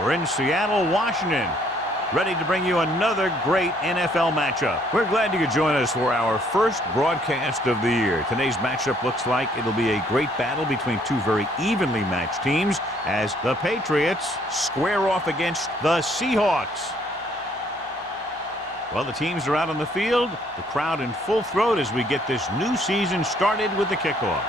We're in Seattle, Washington, ready to bring you another great NFL matchup. We're glad you could join us for our first broadcast of the year. Today's matchup looks like it'll be a great battle between two very evenly matched teams as the Patriots square off against the Seahawks. Well, the teams are out on the field, the crowd in full throat as we get this new season started with the kickoff.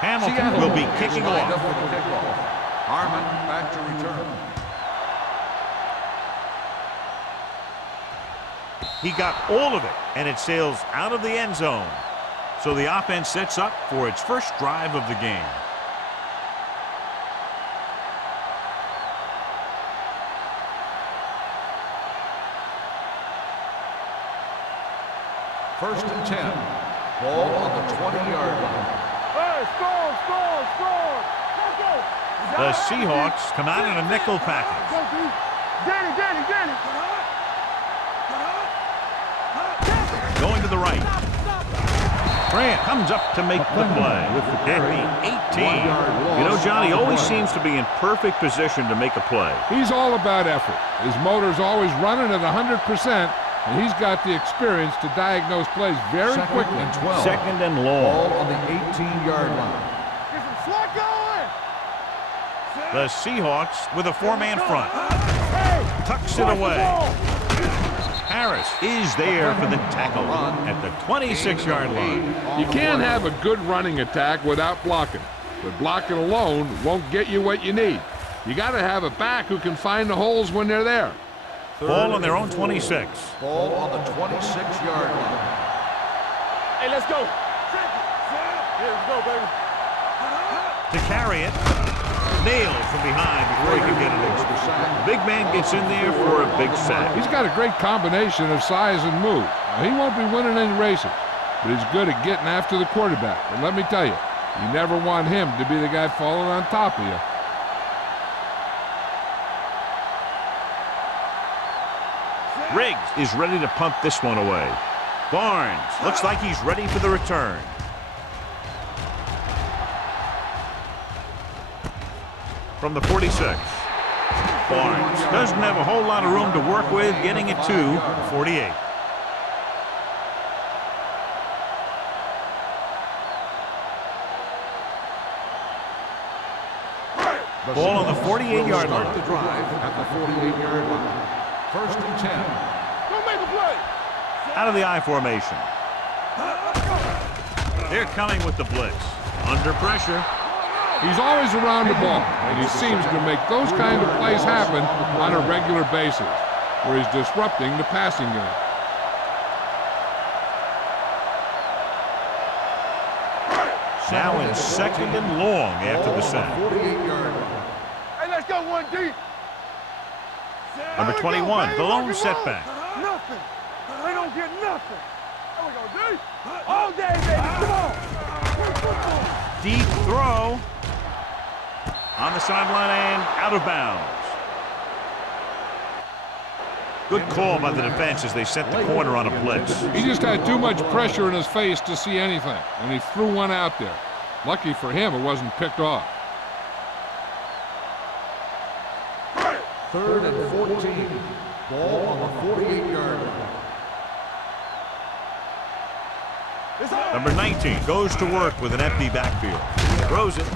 Hamilton will be kicking off. Harmon back to return. He got all of it, and it sails out of the end zone. So the offense sets up for its first drive of the game. First and 10. Ball on the 20-yard line. The Seahawks come out in a nickel package. Going to the right. Grant comes up to make the play with the carry. 18. You know, John, he always seems to be in perfect position to make a play. He's all about effort. His motor's always running at 100%, and he's got the experience to diagnose plays very quickly. Second and 12. Second and long. Ball on the 18-yard line. The Seahawks with a four-man front. Tucks it away. Harris is there for the tackle at the 26-yard line. You can't have a good running attack without blocking, but blocking alone won't get you what you need. You got to have a back who can find the holes when they're there. Ball on their own 26. Ball on the 26-yard line. Hey, let's go. Here we go, baby. To carry it. Nailed from behind before he can get it over. The big man gets in there for a big sack. He's got a great combination of size and move. Now, he won't be winning any races, but he's good at getting after the quarterback. And let me tell you, you never want him to be the guy falling on top of you. Riggs is ready to punt this one away. Barnes looks like he's ready for the return. From the 46. Barnes doesn't have a whole lot of room to work with, getting it to 48. Ball on the 48-yard line. The drive at the 48-yard line. First and 10. Don't make a play. Out of the I formation. They're coming with the blitz. Under pressure. He's always around the ball, and he seems to make those kind of plays happen on a regular basis, where he's disrupting the passing game. Now in second and long after the sack. 48-yard line. Hey, let's go one deep. Number 21, the lone setback. Nothing. They don't get nothing. There we go, deep. All day, baby. Come on. Deep throw. On the sideline and out of bounds. Good call by the defense as they set the corner on a blitz. He just had too much pressure in his face to see anything, and he threw one out there. Lucky for him, it wasn't picked off. Third and 14. Ball on the 48-yard line. Number 19 goes to work with an empty backfield. Throws it.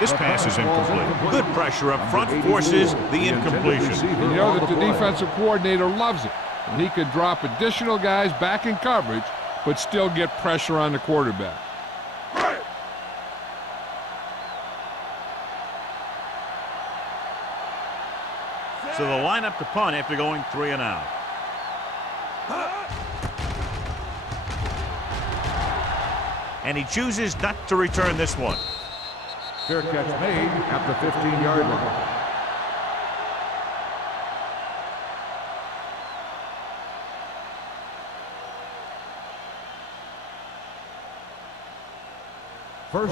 This pass is incomplete. Good pressure up front forces the incompletion. And you know that the defensive coordinator loves it. And he could drop additional guys back in coverage, but still get pressure on the quarterback. So they'll line up to punt after going 3 and out. And he chooses not to return this one. Fair catch made at the 15-yard line.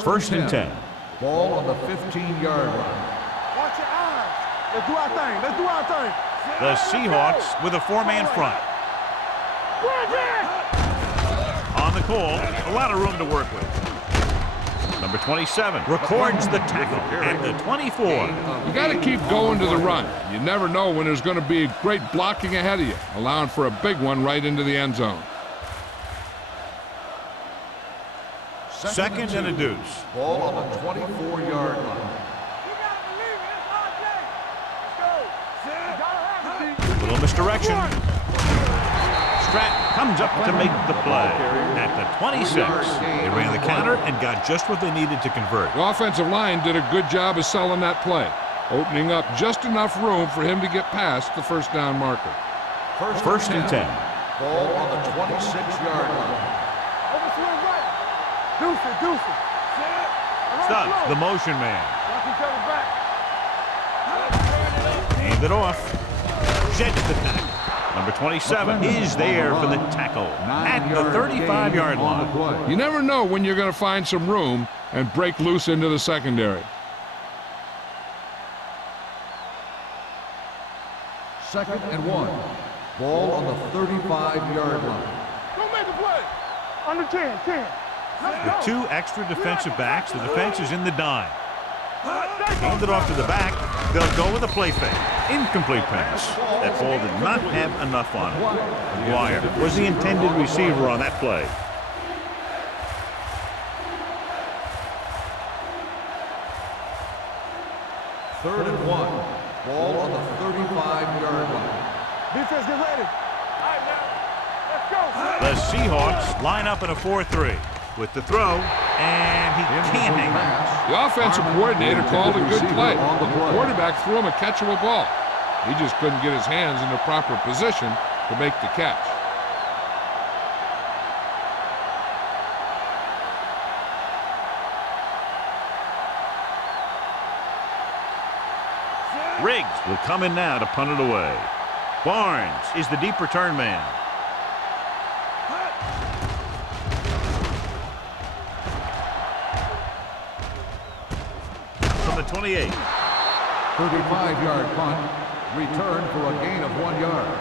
First and 10. Ball on the 15-yard line. Watch your eyes. Let's do our thing. Let's do our thing. The Seahawks with a four-man front. On the call, a lot of room to work with. Number 27 records the tackle at the 24. You got to keep going to the run. You never know when there's going to be great blocking ahead of you, allowing for a big one right into the end zone. Second and a deuce. Ball on the 24-yard line. Little misdirection. Stratton comes up to make the play at the 26. They ran the counter and got just what they needed to convert. The offensive line did a good job of selling that play, opening up just enough room for him to get past the first down marker. First and 10. Ball on the 26-yard line. Stubbs, the motion man. Hand it off. Jets the tackle. Number 27 is there for the tackle at the 35-yard line. You never know when you're going to find some room and break loose into the secondary. Second and 1. Ball on the 35-yard line. Don't make the play. Under 10. With two extra defensive backs, the defense is in the dime. Hand it off to the back. They'll go with a play fake. Incomplete pass. That ball did not have enough on it. McGuire was the intended receiver on that play. Third and 1. Ball on the 35-yard line. Defense, get ready. All right, now. Let's go. The Seahawks line up in a 4-3 with the throw, and he can't hang on. The offensive coordinator called a good play. The quarterback threw him a catchable ball. He just couldn't get his hands in the proper position to make the catch. Riggs will come in now to punt it away. Barnes is the deep return man. From the 28. 35-yard punt. Return for a gain of 1 yard.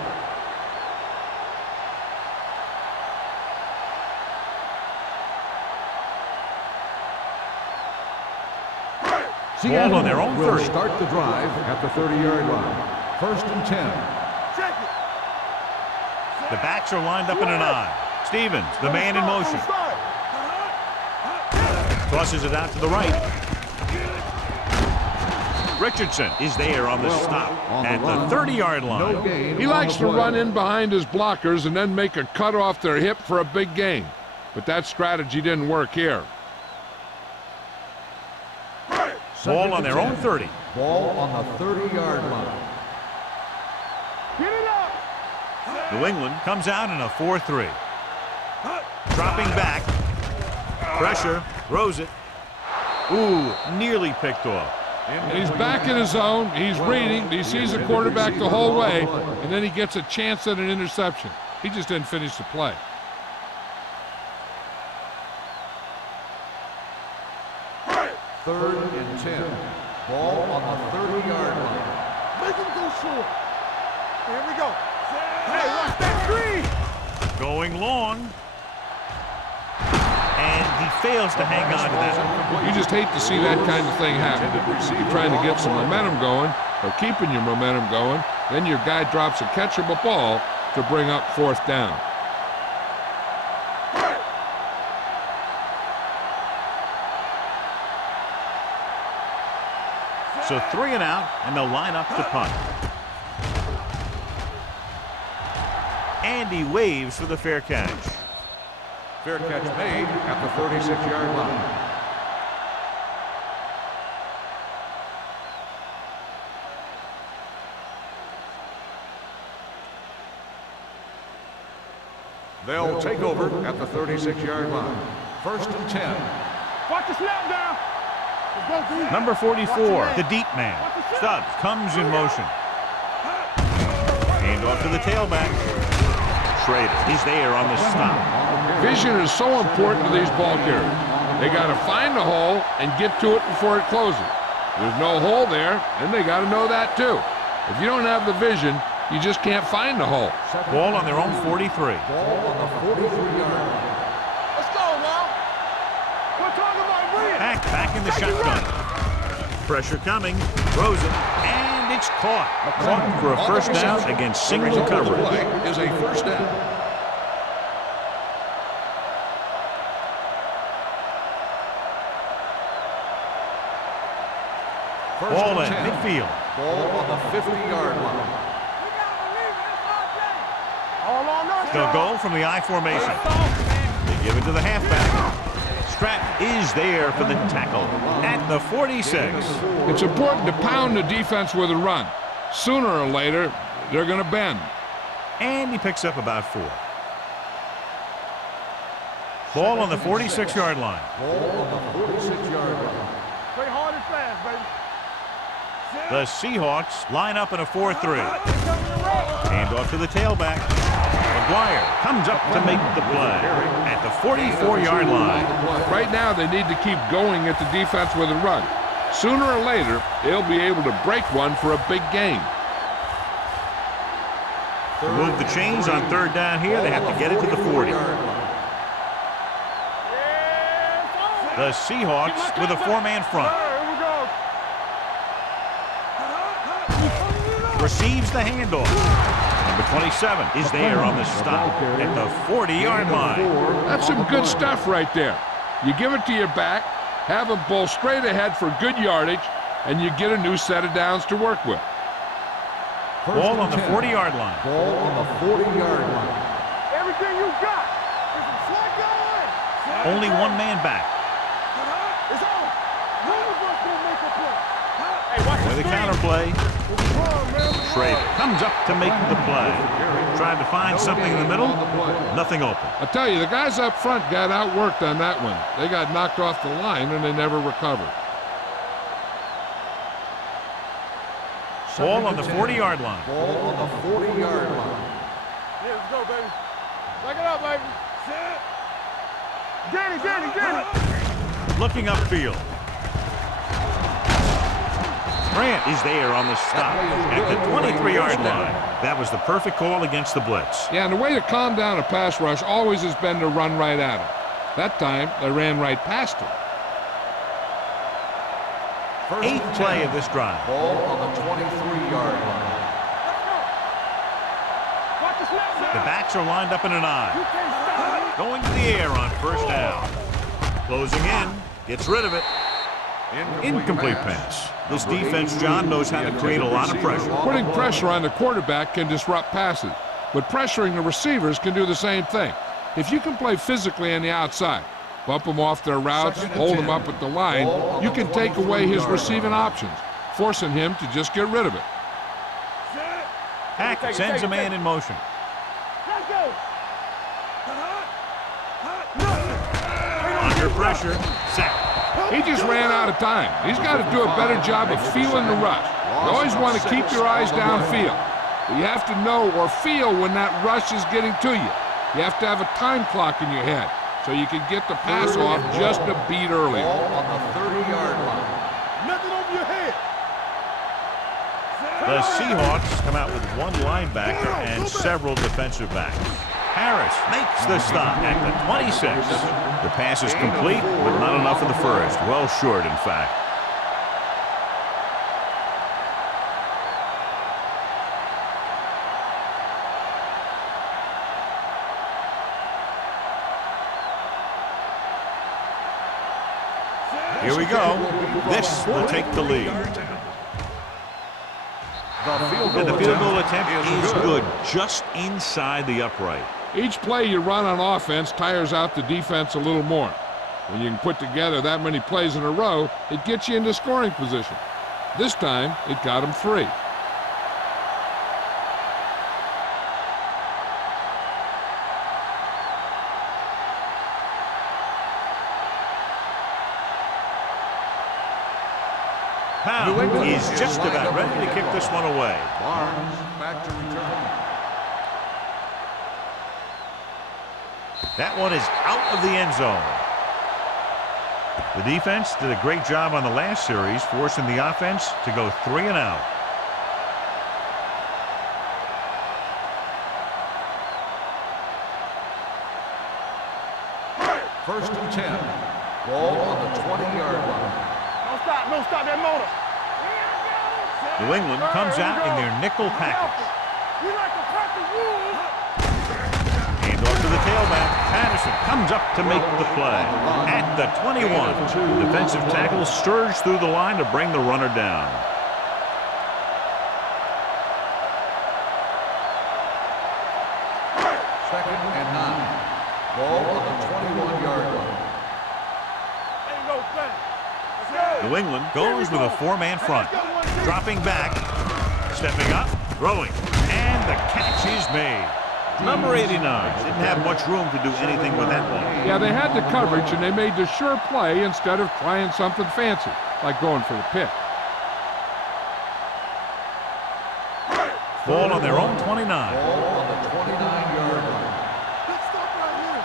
Ball on their own 30. Will start the drive at the 30-yard line. First and 10. Check it. The backs are lined up in an I. Stevens, the man in motion. Tosses it out to the right. Richardson is there on the stop at the 30-yard line. He likes to run in behind his blockers and then make a cut off their hip for a big gain. But that strategy didn't work here. Ball on their own 30. Ball on the 30-yard line. Get it up. New England comes out in a 4-3. Dropping back. Pressure. Throws it. Ooh, nearly picked off. He's back in his zone. He's reading. He sees the quarterback the whole way, and then he gets a chance at an interception. He just didn't finish the play. Third and 10. Ball on the 30-yard line. Make him go short. Here we go. Hey, watch that screen. Going long. And he fails to hang on to that. You just hate to see that kind of thing happen. You're trying to get some momentum going, or keeping your momentum going, then your guy drops a catchable ball to bring up fourth down. So 3 and out, and they'll line up to punt. Andy waves for the fair catch. Fair catch made at the 36-yard line. They'll take over at the 36-yard line. First and 10. Watch the snap down. Number 44, the deep man. Stubbs comes in motion. Hand off to the tailback. Schrader, he's there on the stop. Vision is so important to these ball carriers. They got to find the hole and get to it before it closes. There's no hole there, and they got to know that too. If you don't have the vision, You just can't find the hole. Ball on their own 43. Ball on the 43-yard line. Let's go now. We're talking about Bria. Back in the shotgun. Pressure coming. Throws it. And it's caught. Caught for a first down against single coverage. Play is a first down. Ball in midfield. Ball on the 50-yard line. They'll go from the I formation. They give it to the halfback. Stratton is there for the tackle at the 46. It's important to pound the defense with a run. Sooner or later, they're going to bend. And he picks up about 4. Ball on the 46-yard line. Ball on the 46-yard line. Play hard and fast, baby. The Seahawks line up in a 4-3. Hand off to the tailback. McGuire comes up to make the play at the 44-yard line. Right now, they need to keep going at the defense with a run. Sooner or later, they'll be able to break one for a big gain. To move the chains on third down here, they have to get it to the 40. The Seahawks with a 4-man front. Receives the handoff. Number 27 is there on the stop at the 40-yard line. That's some good stuff right there. You give it to your back, have him pull straight ahead for good yardage, and you get a new set of downs to work with. Ball on the 40-yard line. Ball on the 40-yard line. Everything you got. Only one man back. It's on. None of us gonna make a play. Hey, watch With the counterplay. Schrader comes up to make the play. Tried to find something in the middle. Nothing open. I tell you, the guys up front got outworked on that one. They got knocked off the line, and they never recovered. Ball on the 40-yard line. Ball on the 40-yard line. Yeah, let's go, baby. Back it up, baby. Get it. Looking upfield. Grant is there on the stop at the 23-yard line. That was the perfect call against the blitz. Yeah, and the way to calm down a pass rush always has been to run right at him. That time, they ran right past him. Eighth play of this drive. Ball on the 23-yard line. The backs are lined up in an I. Going to the air on first down. Closing in. Gets rid of it. Incomplete pass. This defense, John, knows how to create a lot of pressure. Putting pressure on the quarterback can disrupt passes, but pressuring the receivers can do the same thing. If you can play physically on the outside, bump them off their routes, hold them up at the line, you can take away his receiving options, forcing him to just get rid of it. Hackett sends a man in motion. Under pressure, sack. He just ran out of time. He's got to do a better job of feeling the rush. You always want to keep your eyes downfield. But you have to know or feel when that rush is getting to you. You have to have a time clock in your head so you can get the pass off just a beat earlier. Ball on the 30-yard line. Nothing over your head. The Seahawks come out with one linebacker and several defensive backs. Harris makes the stop at the 26. The pass is complete, but not enough in the first. Well short, in fact. Here we go. This will take the lead. And the field goal attempt is good, just inside the upright. Each play you run on offense tires out the defense a little more. When you can put together that many plays in a row, it gets you into scoring position. This time, it got him 3. Pound is just about ready to kick this one away. Barnes back to return. That one is out of the end zone. The defense did a great job on the last series, forcing the offense to go 3 and out. Ball on the 20-yard line. Don't stop that motor. New England comes out in their nickel package. We like to practice rules. Hand off to the tailback. Patterson comes up to make the play. At the 21, the defensive tackle surged through the line to bring the runner down. Second and 9. Ball on the 21-yard line. Ain't no thing. New England goes with a four-man front. Dropping back, stepping up, throwing, and the catch is made. Number 89 didn't have much room to do anything with that ball. Yeah, they had the coverage, and they made the sure play instead of trying something fancy, like going for the pick. Ball on their own 29. Ball on the 29-yard line. Let's stop right here.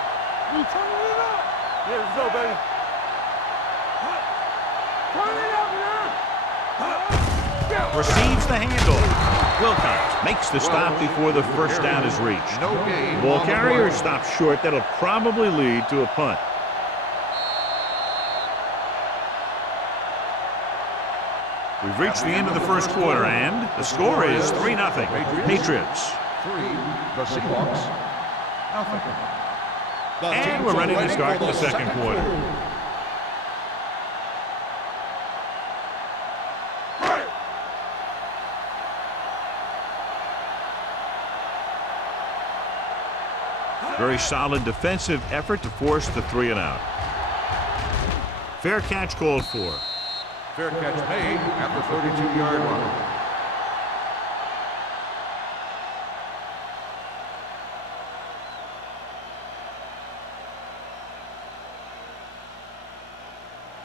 We turning it up. Yeah, let's go, baby. Turn it up, man. Receives the handoff. Wilcox makes the stop before the first down is reached. No gain. Ball on the carrier play. stops short. That'll probably lead to a punt. We've reached the end of the first quarter, and the score is 3-0. Patriots. 3. The Seahawks. Nothing. And we're ready to start the second quarter. Very solid defensive effort to force the 3-and-out. Fair catch called for. Fair catch made at the 32-yard line.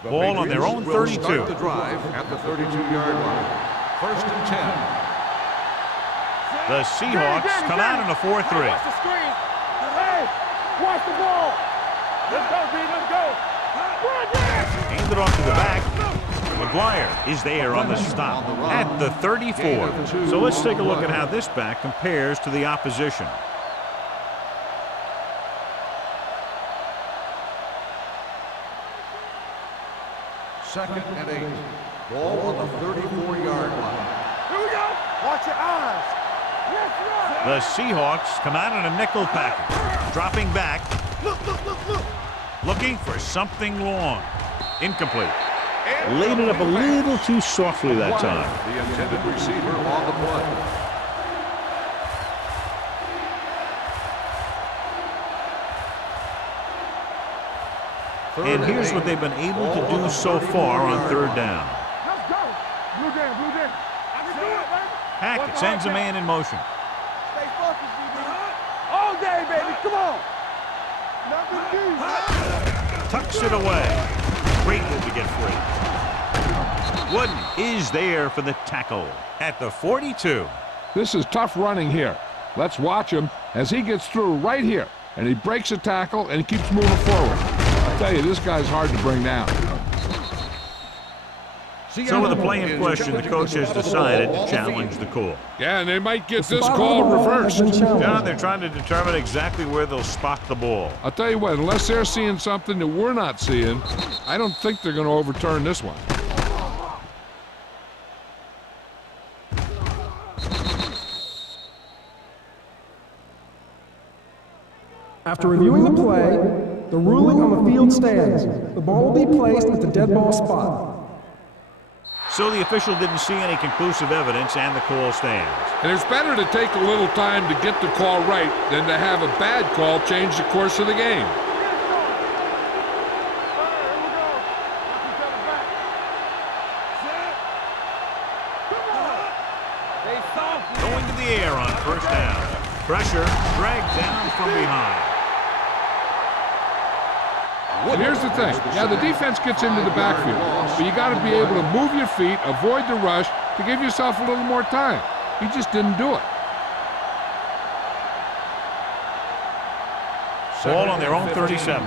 The Ball on their own Patriots will 32. start the drive at the 32-yard line. First and 10. The Seahawks come out in a 4-3. Watch the screen. Hey, watch the ball. Let's go, B. Let's go. Run, yeah. Handed off to the back. McGuire is there on the stop at the 34. So let's take a look at how this back compares to the opposition. Second and 8. Ball on the 34-yard line. Here we go. Watch your eyes. Yes, sir. The Seahawks come out in a nickel package. Dropping back. Look. Looking for something long. Incomplete. Laid it up a little too softly that time. The intended receiver on the play. And here's what they've been able to do so far on third down. Let's go. Blue down. I can do it, baby. Hackett sends a man in motion. Stay focused, BB. All day, baby. Come on. Nothing deep. Tucks it away. Great move to get free. Wooden is there for the tackle at the 42. This is tough running here. Let's watch him as he gets through right here, and he breaks a tackle and he keeps moving forward. I'll tell you, this guy's hard to bring down. So with the play in question, the coach has decided to challenge the call. Yeah, and they might get this call reversed. John, they're trying to determine exactly where they'll spot the ball. I'll tell you what, unless they're seeing something that we're not seeing, I don't think they're going to overturn this one. After reviewing the play, the ruling on the field stands. The ball will be placed at the dead ball spot. So the official didn't see any conclusive evidence, and the call stands. And it's better to take a little time to get the call right than to have a bad call change the course of the game. Going to the air on first down. Pressure dragged down from behind. And here's the thing. Yeah, the defense gets into the backfield, but you got to be able to move your feet, avoid the rush, to give yourself a little more time. He just didn't do it. Ball on their own 37.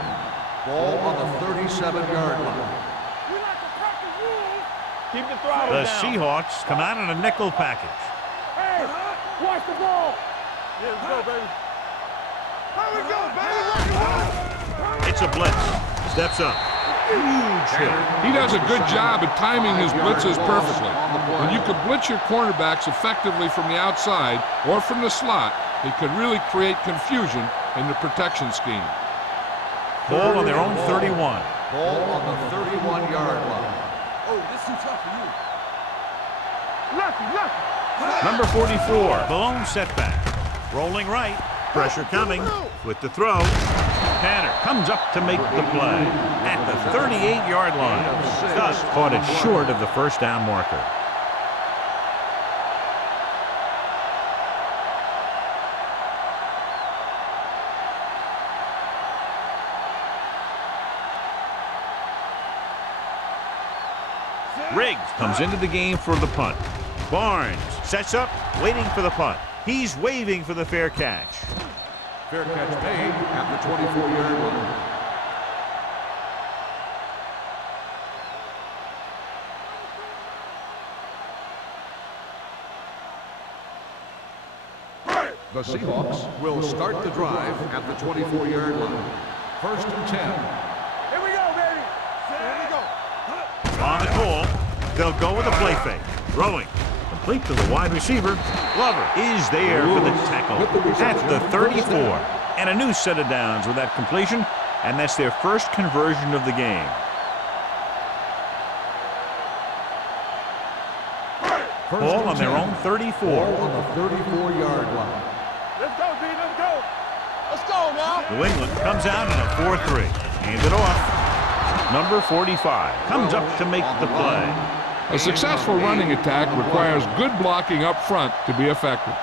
Ball on the 37-yard line. We like to practice rules. Keep the throttle The down. Seahawks come out in a nickel package. Hey, watch the ball. Yeah, let's go, baby. Here we go, baby. It's a blitz. Steps up. Huge hit. He does a good job at timing his blitzes perfectly. When you can blitz your cornerbacks effectively from the outside or from the slot, it can really create confusion in the protection scheme. Ball on their own 31. Ball on the 31-yard line. Oh, this is too tough for you. Lucky. Number 44, blown setback. Rolling right. Pressure coming with the throw. Tanner comes up to make the play at the 38-yard line. Thus caught it short of the first down marker. Riggs comes into the game for the punt. Barnes sets up, waiting for the punt. He's waving for the fair catch. Fair catch made at the 24-yard line. The Seahawks will start the drive at the 24-yard line. First and 10. Here we go, baby. Here we go. On the call, they'll go with a play fake. Throwing. Complete to the wide receiver. Glover is there for the tackle at the 34. And a new set of downs with that completion, and that's their first conversion of the game. Ball on their own 34. Ball on the 34-yard line. Let's go, D. Let's go. Let's go now. New England comes out in a 4-3. Hand it off. Number 45 comes up to make the play. A successful running attack requires good blocking up front to be effective.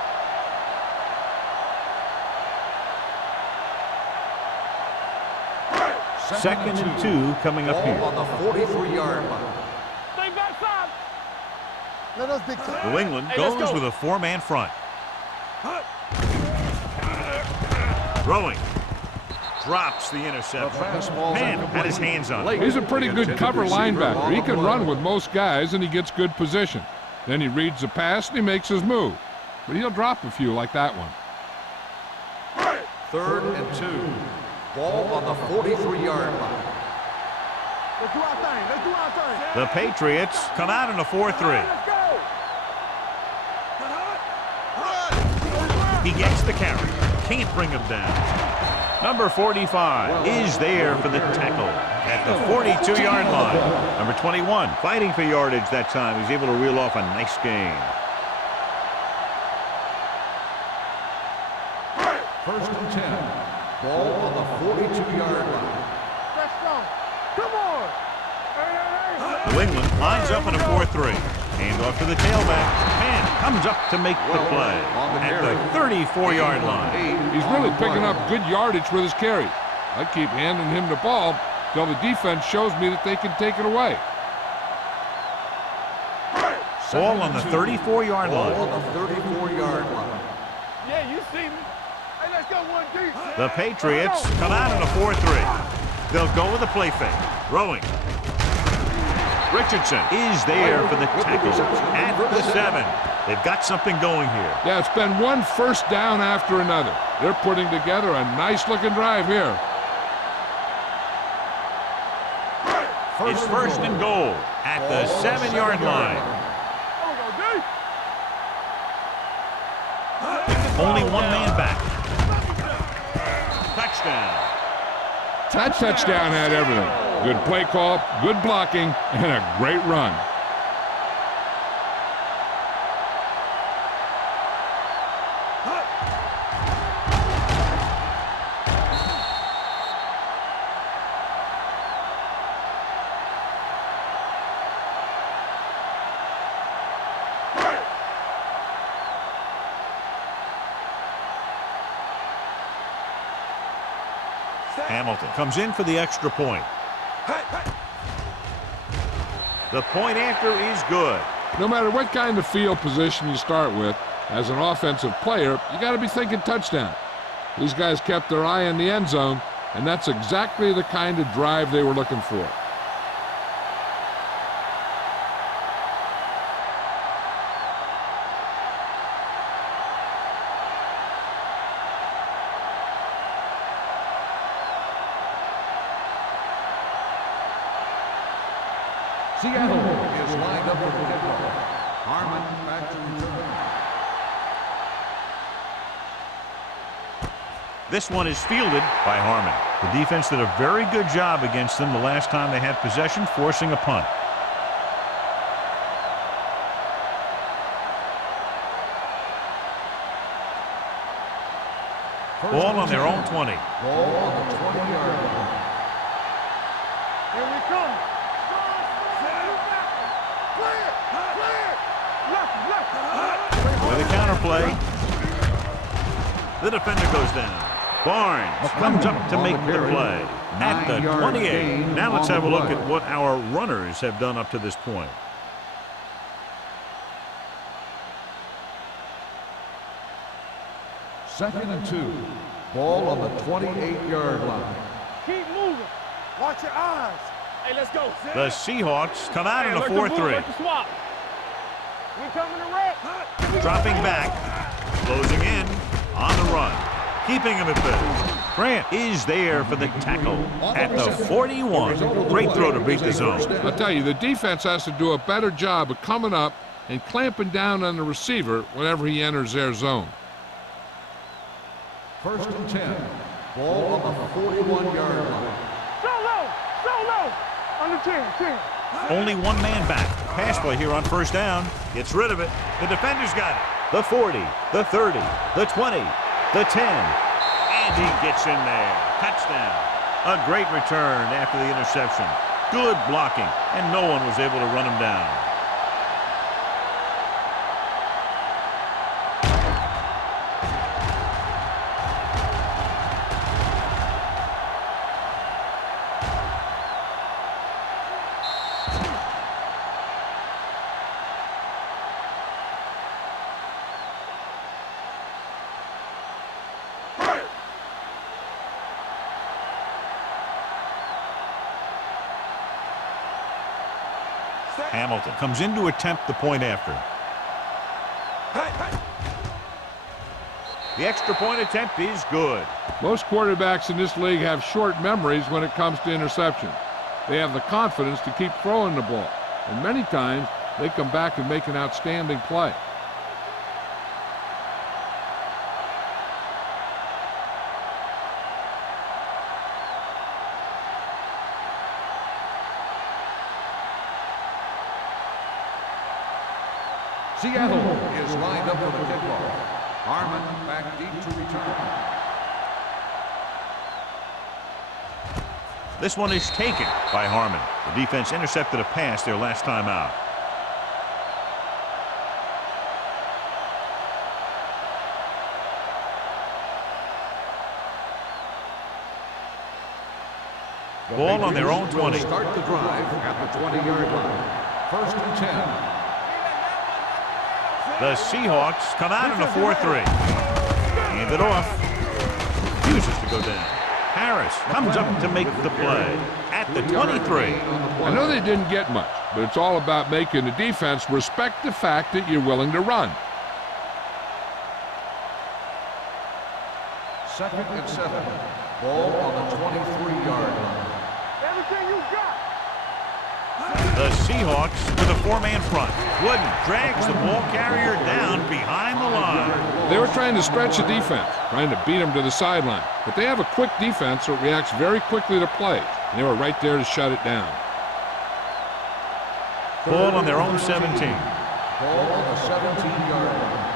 Second and 2 coming up here. On the 43-yard line. Stay backside. Let us dig some. New England goes with a four-man front. Throwing. Drops the interception. Penn had his hands on it. He's a pretty good cover linebacker. He can run with most guys, and he gets good position. Then he reads the pass, and he makes his move. But he'll drop a few like that one. Third and 2. Ball on the 43-yard line. Let's do our thing. Let's do our thing. The Patriots come out in a 4-3. Let's go. He gets the carry. Can't bring him down. Number 45 is there for the tackle at the 42-yard line. Number 21 fighting for yardage that time. He's able to reel off a nice gain. First and 10. Ball on the 42-yard line. Let's go. Come on. Hey. New England lines up in a 4-3. Hand off to the tailback. Penn comes up to make the play at the 34-yard line. He's really picking up good yardage with his carry. I keep handing him the ball till the defense shows me that they can take it away. Ball on the 34-yard line. Ball on the 34-yard line. Yeah, you see me. Hey, let's go one deep. The Patriots come out in a 4-3. They'll go with a play fake. Throwing. Richardson is there for the tackle at the 7. They've got something going here. Yeah, it's been one first down after another. They're putting together a nice-looking drive here. It's first and goal at the 7-yard line. There we go, D. Only one man back. Touchdown. That touchdown had everything. Good play call, good blocking, and a great run. Hamilton comes in for the extra point. The point after is good. No matter what kind of field position you start with, as an offensive player, you got to be thinking touchdown. These guys kept their eye on the end zone, and that's exactly the kind of drive they were looking for. Seattle is lined up for the kickoff. Harmon back to return. This one is fielded by Harmon. The defense did a very good job against them the last time they had possession, forcing a punt. Ball on their own 20. Ball on the 20-yard line. Here we come. Clear! Clear! Left! With a counter play. The defender goes down. Barnes comes up to make the play at the 28. Now let's have a look at what our runners have done up to this point. Second and 2. Ball on the 28-yard line. Keep moving. Watch your eyes. Hey, let's go. The Seahawks come out in a 4-3. We coming to wreck. Dropping back, closing in, on the run, keeping him at bay. Grant is there for the tackle at the 41. Great throw to beat the zone. I'll tell you, the defense has to do a better job of coming up and clamping down on the receiver whenever he enters their zone. First and 10. Ball on the 41-yard line. Solo! Under 10. Only one man back. Pass play here on first down. Gets rid of it. The defender's got it. The 40, the 30, the 20, the 10. And he gets in there. Touchdown. A great return after the interception. Good blocking, and no one was able to run him down. Hamilton comes in to attempt the point after. The extra point attempt is good. Most quarterbacks in this league have short memories when it comes to interception. They have the confidence to keep throwing the ball, and many times they come back and make an outstanding play. Seattle is lined up for the kickoff. Harmon back deep to return. This one is taken by Harmon. The defense intercepted a pass their last time out. Ball on their own 20. Start the drive at the 20-yard line. First and 10. The Seahawks come out in a 4-3. Hand it off. Refuses to go down. Harris comes up to make the play at the 23. I know they didn't get much, but it's all about making the defense respect the fact that you're willing to run. Second and 7. Ball on the 23-yard line. Everything you got. The Seahawks with a four-man front. Wooden drags the ball carrier down behind the line. They were trying to stretch the defense, trying to beat them to the sideline. But they have a quick defense that reacts very quickly to plays, and they were right there to shut it down. Ball on their own 17. Ball on the 17-yard line.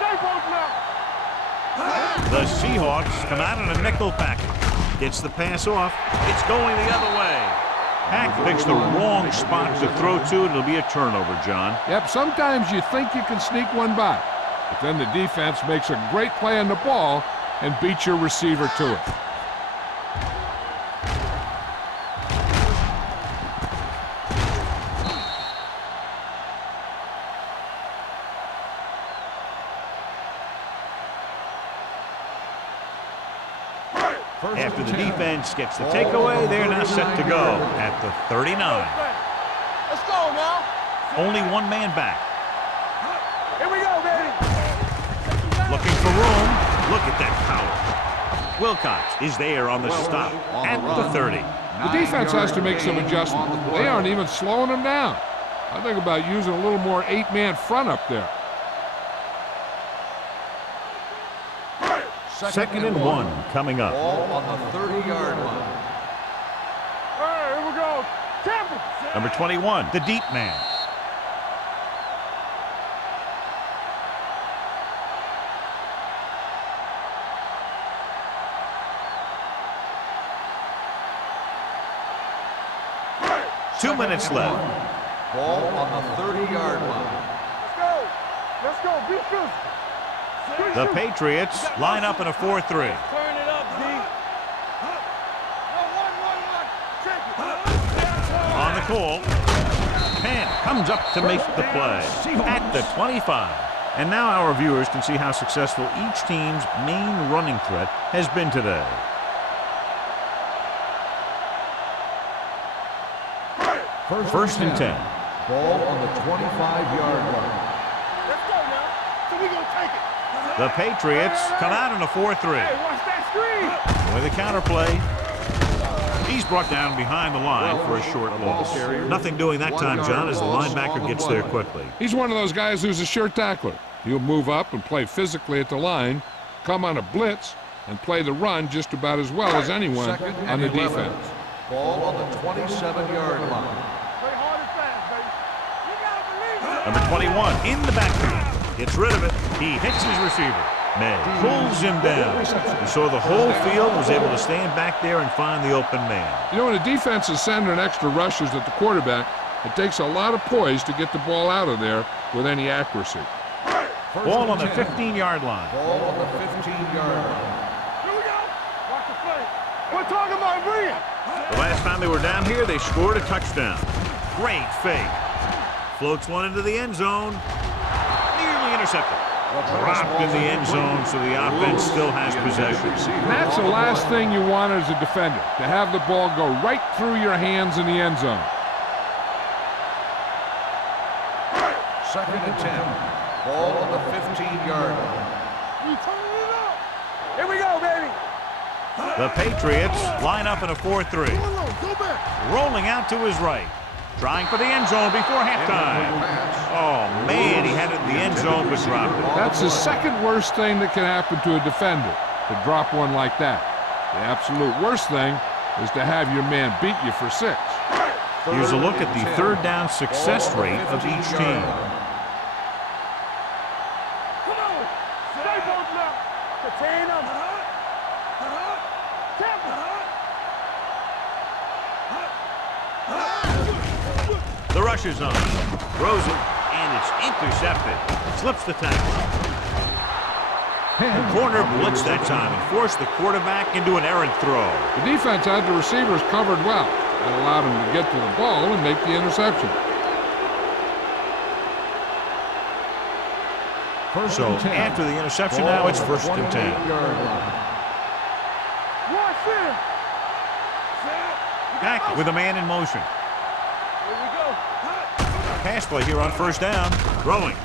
Stay close now. The Seahawks come out in a nickel package. Gets the pass off. It's going the other way. Hack picks the wrong spot to throw to. It'll be a turnover, John. Yep, sometimes you think you can sneak one by, but then the defense makes a great play on the ball and beats your receiver to it. After the defense gets the takeaway, they're now set to go at the 39. Let's go now. Only one man back. Here we go, baby. Looking for room. Look at that power. Wilcox is there on the stop at the 30. The defense has to make some adjustments. They aren't even slowing them down. I think about using a little more 8-man front up there. Second and 1 coming up. Ball on the 30-yard line. All right, here we go. Temple. Number 21, the deep man. Two minutes left. Ball on the 30-yard line. Let's go. Let's go. Be physical. The Patriots line up in a 4-3. Turn it up, D. On the call. Penn comes up to make the play at the 25. And now our viewers can see how successful each team's main running threat has been today. First and 10. Ball on the 25-yard line. Let's go now. So we gonna take it. The Patriots come out in a 4-3. Hey, watch that screen. With a counterplay, he's brought down behind the line for a short loss. Nothing doing that time, John, as the linebacker gets there quickly. He's one of those guys who's a sure tackler. He'll move up and play physically at the line, come on a blitz, and play the run just about as well as anyone on the defense. Ball on the 27-yard line. Play hard and fast, baby. You gotta believe it. Number 21 in the backfield. Gets rid of it. He hits his receiver. May pulls him down. And so the whole field was able to stand back there and find the open man. You know, when a defense is sending extra rushers at the quarterback, it takes a lot of poise to get the ball out of there with any accuracy. Ball on the 15-yard line. Ball on the 15-yard line. Here we go. Watch the play. We're talking about Bria. The last time they were down here, they scored a touchdown. Great fake. Floats one into the end zone. Nearly intercepted. Dropped in the end zone, so the offense still has possession. And that's the last thing you want as a defender, to have the ball go right through your hands in the end zone. Second and 10. Ball on the 15-yard line. We turn it up. Here we go, baby. The Patriots line up in a 4-3. Go back. Rolling out to his right. Trying for the end zone before halftime. Oh, man, he had it in the end zone but dropped it. That's the second worst thing that can happen to a defender, to drop one like that. The absolute worst thing is to have your man beat you for 6. Here's a look at the third down success rate of each team. Come on. Stay both now. Contain them. The rush is on. Throws it, and it's intercepted. Slips the tackle. The corner blitzed that time and forced the quarterback into an errant throw. The defense had the receivers covered well. That allowed him to get to the ball and make the interception. So after the interception, now it's first and 10. Watch this. Back with a man in motion. Here we go. Pass play here on first down. Throwing.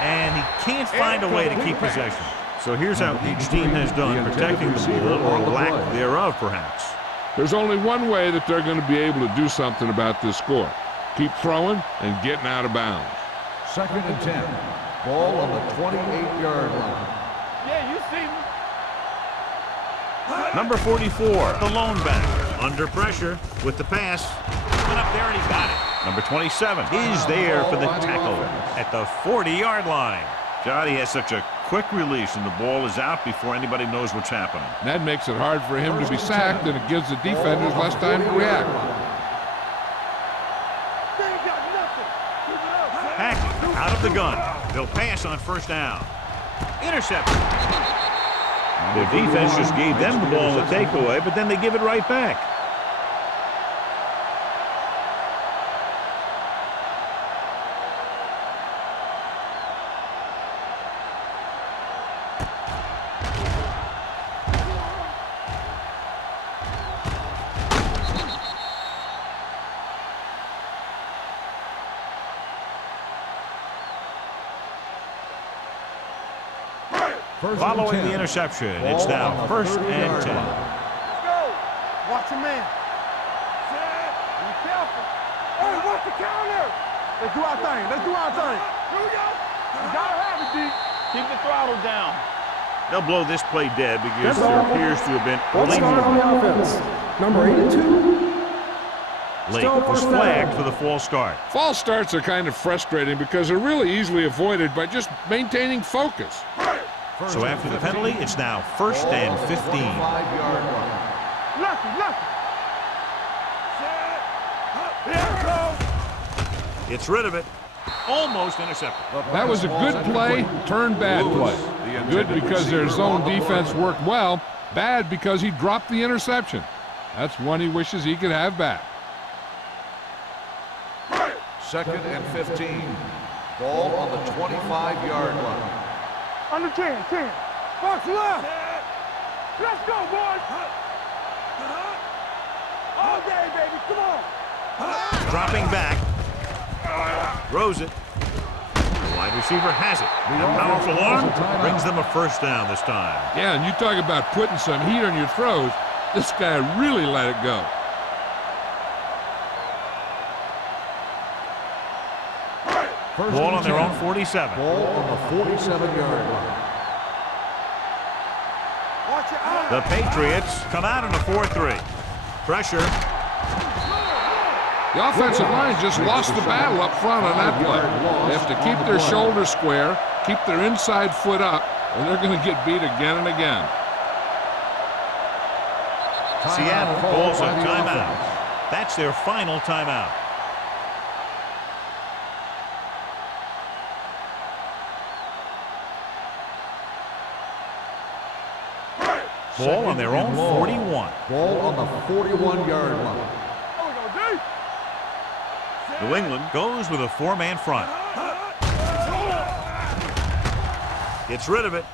And he can't find a way to keep possession. So here's how each team has done protecting the ball, or lack thereof, perhaps. There's only one way that they're going to be able to do something about this score. Keep throwing and getting out of bounds. Second and 10. Ball on the 28-yard line. Yeah, you see me. Number 44, the lone back. Under pressure with the pass. Went up there and he got it. Number 27 is there for the tackle at the 40-yard line. Johnny has such a quick release and the ball is out before anybody knows what's happening. And that makes it hard for him to be sacked, and it gives the defenders less time to react. They ain't got nothing. Keep it up. Hackett out of the gun. They'll pass on first down. Intercepted. The defense just gave them the ball in the takeaway, but then they give it right back. Following the interception, it's now first and 10. Let's go. Watch your man. Set. Be careful. Hey, watch the counter. Let's do our thing. Let's do our thing. Here we go. You gotta have it, D. Keep the throttle down. They'll blow this play dead because That's there all. appears to have been One late start on the offense. Number 82. was flagged for the false start. False starts are kind of frustrating because they're really easily avoided by just maintaining focus. So after the penalty, it's now 1st and 15. 5-yard line. Lucky. Set. Here it goes. Gets rid of it. Almost intercepted. That was a good play, turned bad play. Good because their zone defense worked well, bad because he dropped the interception. That's one he wishes he could have back. 2nd and 15. Ball on the 25-yard line. Under 10. Box left. Let's go, boys. All day, baby. Come on. Dropping back. Throws it. The wide receiver has it. A powerful arm brings them a first down this time. Yeah, and you talk about putting some heat on your throws. This guy really let it go. Ball on their own 47. Ball on the 47-yard line. Watch your eyes. The Patriots come out in a 4-3. Pressure. The offensive line just lost the battle up front on that play. They have to keep their shoulders square, keep their inside foot up, or they're going to get beat again and again. Seattle calls a timeout. That's their final timeout. Ball on their own 41. Ball on the 41-yard line. There we go, D. New England goes with a 4-man front. Gets rid of it.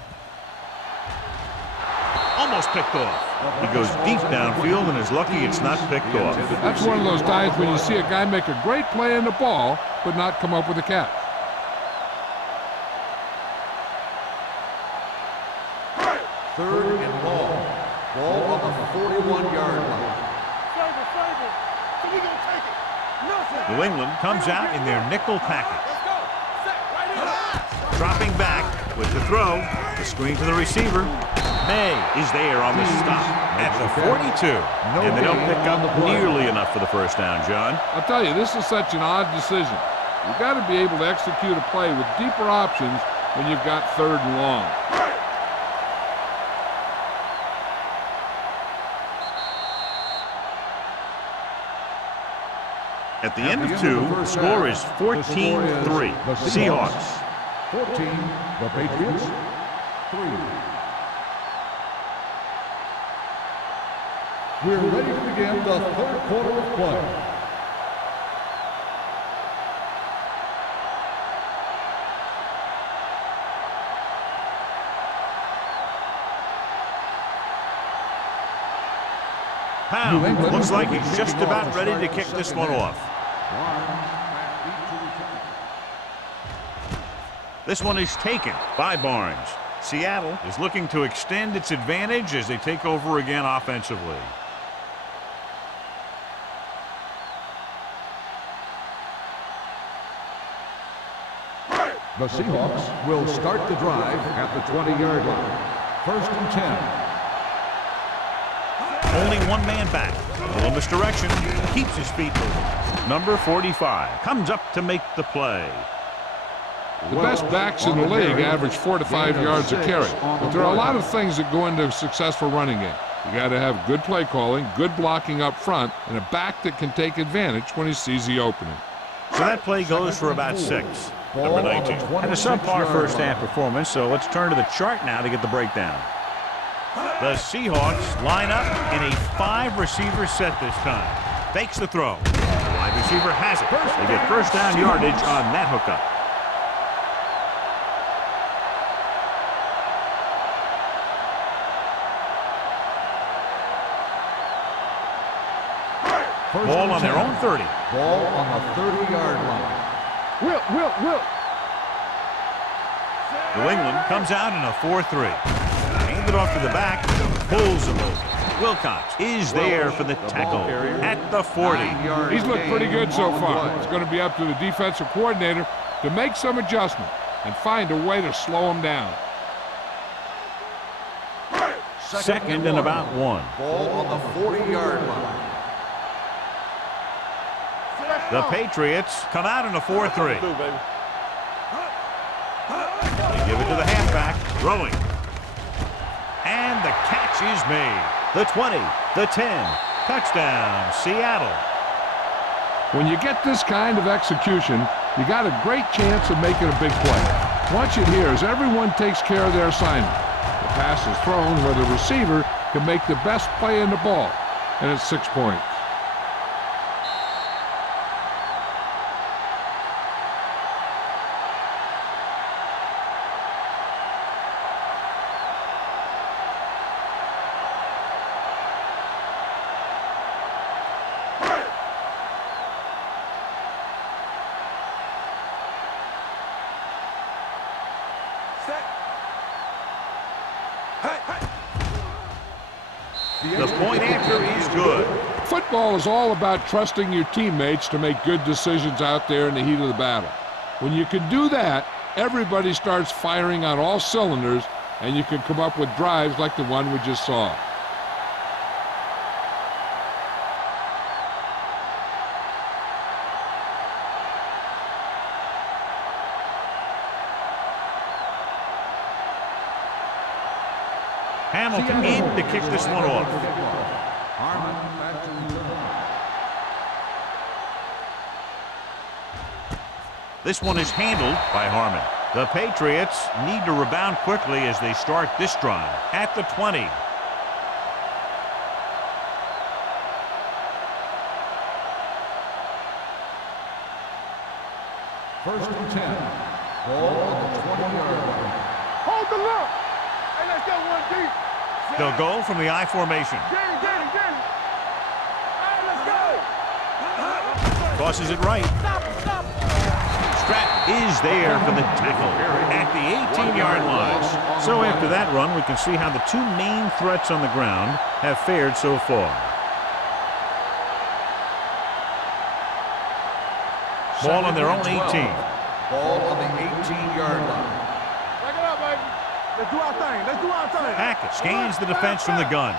Almost picked off. He goes deep downfield and is lucky it's not picked off. That's one of those times when you see a guy make a great play on the ball, but not come up with a catch. Third and long. Ball on the 41-yard line. Save it. So we gonna take it. Nothing. New England comes out in their nickel package. Let's go. Set right here. Dropping back with the throw. The screen to the receiver. May is there on the stop at the 42. And they don't pick up nearly enough for the first down, John. I'll tell you, this is such an odd decision. You've got to be able to execute a play with deeper options when you've got 3rd and long. At the end of 2, score is 14-3. Seahawks. 14, the Patriots. 3. We're ready to begin the 3rd quarter of play. Pound looks like he's just about ready to kick this one off. This one is taken by Barnes. Seattle is looking to extend its advantage as they take over again offensively. The Seahawks will start the drive at the 20-yard line. 1st and 10. Only one man back. A little misdirection. Keeps his feet moving. Number 45 comes up to make the play. The best backs in the league average 4 to 5 yards a carry. But there are a lot of things that go into a successful running game. You got to have good play calling, good blocking up front, and a back that can take advantage when he sees the opening. So that play goes for about 6. Number 19. And a subpar first half performance, so let's turn to the chart now to get the breakdown. The Seahawks line up in a 5-receiver set this time. Fakes the throw. The wide receiver has it. They get first down yardage on that hookup. Ball on their own 30. Ball on the 30-yard line. Will. New England comes out in a 4-3. Hand it off to the back, pulls him over. Wilcox is there for the tackle at the 40. He's looked pretty good so far. It's going to be up to the defensive coordinator to make some adjustment and find a way to slow him down. Second and about 1. Ball on the 40-yard line. The Patriots come out in a 4-3. They give it to the halfback, throwing. And the catch is made. The 20, the 10, touchdown, Seattle. When you get this kind of execution, you got a great chance of making a big play. Watch it here as everyone takes care of their assignment. The pass is thrown where the receiver can make the best play in the ball, and it's 6 points. The point after is good. Football is all about trusting your teammates to make good decisions out there in the heat of the battle. When you can do that, everybody starts firing on all cylinders, and you can come up with drives like the one we just saw. Hamilton in to kick this one off. This one is handled by Harmon. The Patriots need to rebound quickly as they start this drive at the 20. First and 10. Ball on the 20-yard line. Hold the look. Hey, let's go one deep. They'll go from the I formation. Get it. Hey, let's go. Tosses it right. Stop. Stratton is there for the tackle at the 18-yard line. So after that run, we can see how the two main threats on the ground have fared so far. Ball on their own 18. Ball on the 18-yard line. Back it up, baby. Let's do our thing. Hackett scans the defense from the gun.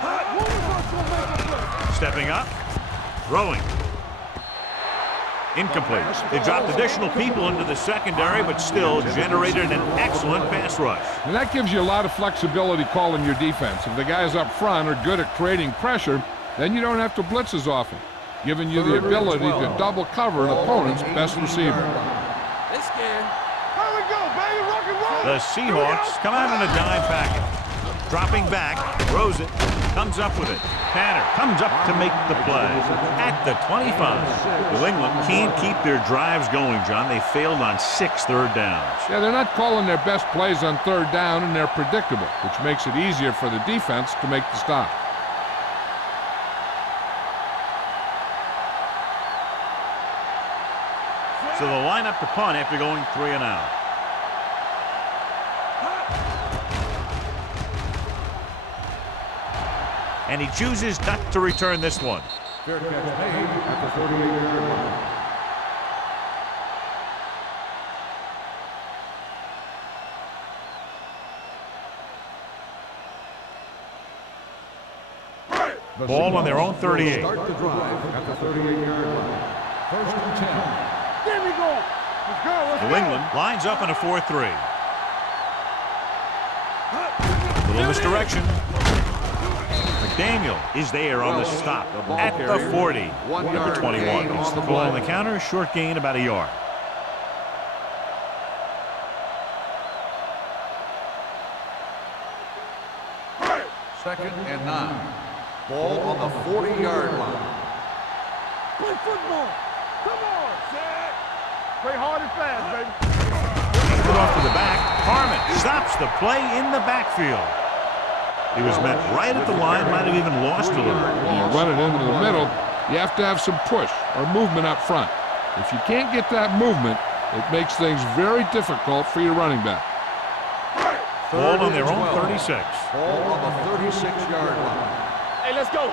Stepping up, throwing. Incomplete. They dropped additional people into the secondary, but still generated an excellent pass rush. And that gives you a lot of flexibility calling your defense. If the guys up front are good at creating pressure, then you don't have to blitz as often, giving you the ability to double cover an opponent's best receiver. They scared. Here we go, baby. Rock and roll. The Seahawks come out in a dime package. Dropping back, throws it, comes up with it. Tanner comes up to make the play at the 25. New England can't keep their drives going, John. They failed on 6 third downs. Yeah, they're not calling their best plays on third down, and they're predictable, which makes it easier for the defense to make the stop. So they'll line up to punt after going 3 and out. And he chooses not to return this one. Fair catch made at the 38-yard line. Ball on their own 38. Start the drive at the 38-yard line. First and 10. There we go. Let's go. New England lines up in a 4-3. Little misdirection. McDaniel is there on the stop at the 40. Number 21. It's the ball on the counter. Short gain about a yard. Second and 9. Ball on the 40-yard line. Play football. Come on. Set. Play hard and fast, baby. Put it off to the back. Harmon stops the play in the backfield. He was met right at the line, might have even lost a little. When you run it into the middle, you have to have some push or movement up front. If you can't get that movement, it makes things very difficult for your running back. Ball on their own 36. Ball on the 36-yard line. Hey, let's go.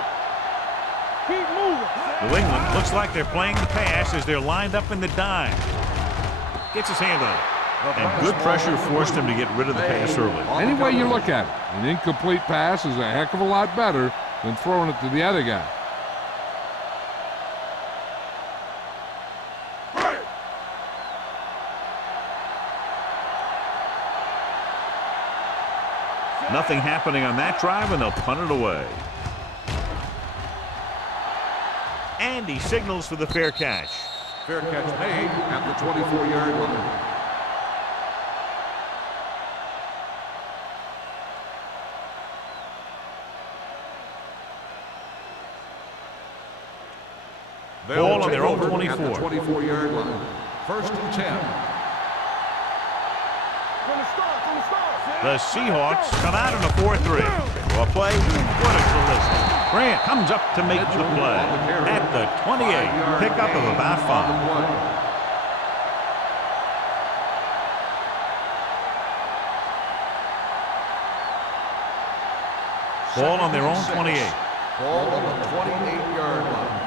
Keep moving. New England looks like they're playing the pass as they're lined up in the dime. Gets his hand on it. And good pressure forced him to get rid of the pass early. Any way you look at it, an incomplete pass is a heck of a lot better than throwing it to the other guy. Nothing happening on that drive, and they'll punt it away. And he signals for the fair catch. Fair catch made at the 24-yard line. Ball on their own 24. At the 24-yard line. 1st and 10. The Seahawks come out in a 4-3. For a play, what a collision. Grant comes up to make the play. At the 28, pickup of about 5. Ball on their own 28. Ball on the 28-yard line.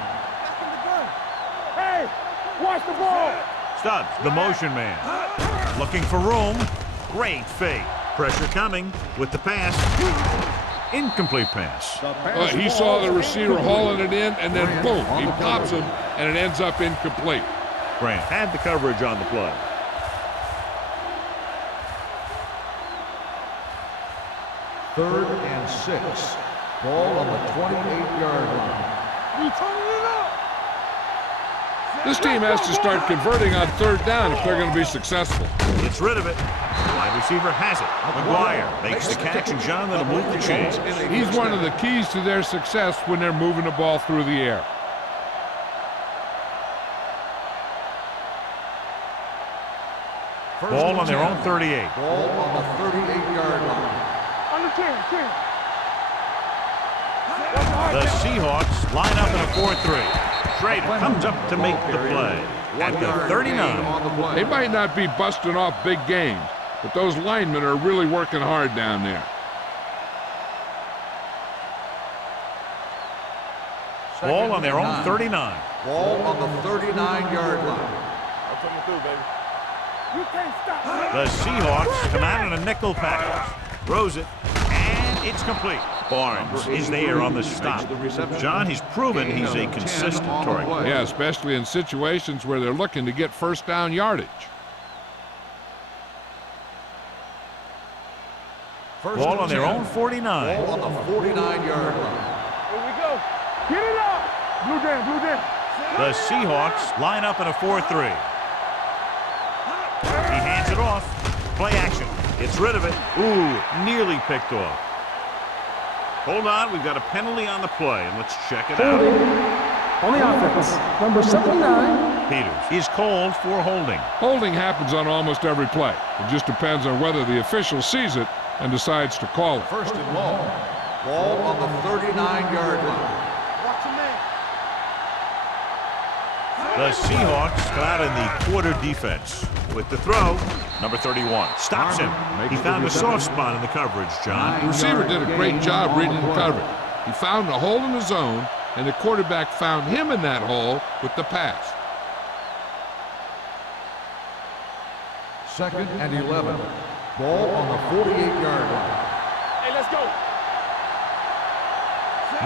Hey, watch the ball. Stubbs, the motion man. Looking for room. Great fake. Pressure coming with the pass. Incomplete pass. He saw the receiver hauling it in, and then boom, he pops him, and it ends up incomplete. Grant had the coverage on the play. Third and 6. Ball on the 28-yard line. You turning it up. This team has to start converting on 3rd down if they're going to be successful. Gets rid of it. Wide receiver has it. McGuire makes the catch, and John that'll move the chains. He's one of the keys to their success when they're moving the ball through the air. Ball on their own 38. Ball on the 38-yard line. Under 10. The Seahawks line up in a 4-3. Schrader comes up to make the play. At the 39. They might not be busting off big games, but those linemen are really working hard down there. Ball on their own 39. Ball on the 39-yard line. I'm coming through, baby. You can't stop. The Seahawks come out in a nickel package. Throws it, and it's complete. Barnes is there on the stop. John, he's proven he's a consistent target. Yeah, especially in situations where they're looking to get 1st down yardage. Ball on their own 49. Ball on the 49-yard line. Here we go. Get it up. Blue jam. The Seahawks line up in a 4-3. He hands it off. Play action. Gets rid of it. Ooh, nearly picked off. Hold on, we've got a penalty on the play, and let's check it out. On the offense, number 79. Peters is called for holding. Holding happens on almost every play. It just depends on whether the official sees it and decides to call it. 1st and long. Ball on the 39-yard line. Watch your man. The Seahawks come out in the quarter defense. With the throw, number 31 stops him. He found a soft spot in the coverage, John. The receiver did a great job reading the coverage. He found a hole in the zone, and the quarterback found him in that hole with the pass. 2nd and 11. Ball on the 48-yard line. Hey, let's go.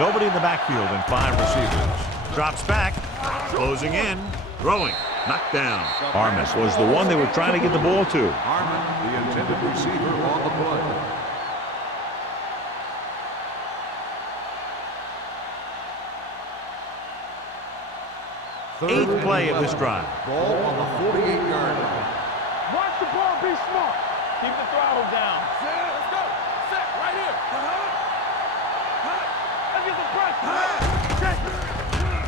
Nobody in the backfield and 5 receivers. Drops back, closing in, throwing, knocked down. Harmon was the one they were trying to get the ball to. Harmon, the intended receiver on the play. Eighth play of this drive. Ball on the 48-yard line. Watch the ball. Be smart. Keep the throttle down. Let's go. Set right here. Let's get some pressure.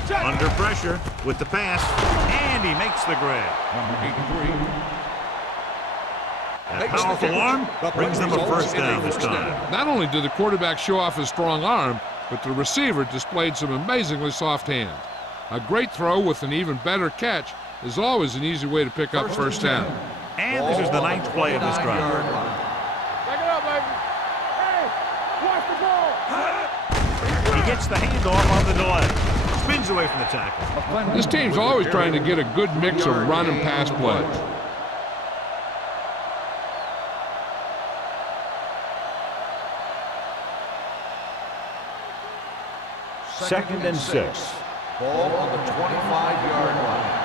Check. Under pressure with the pass, and he makes the grab. Number 83. That powerful arm brings them a 1st down this time. Not only did the quarterback show off his strong arm, but the receiver displayed some amazingly soft hands. A great throw with an even better catch is always an easy way to pick up 1st down. And this is the 9th play of this drive. Back it up, baby. Hey, watch the ball. He gets the handoff on the delay. Spins away from the tackle. This team's always trying to get a good mix of run and pass plays. Second and 6. Ball on the 25-yard line.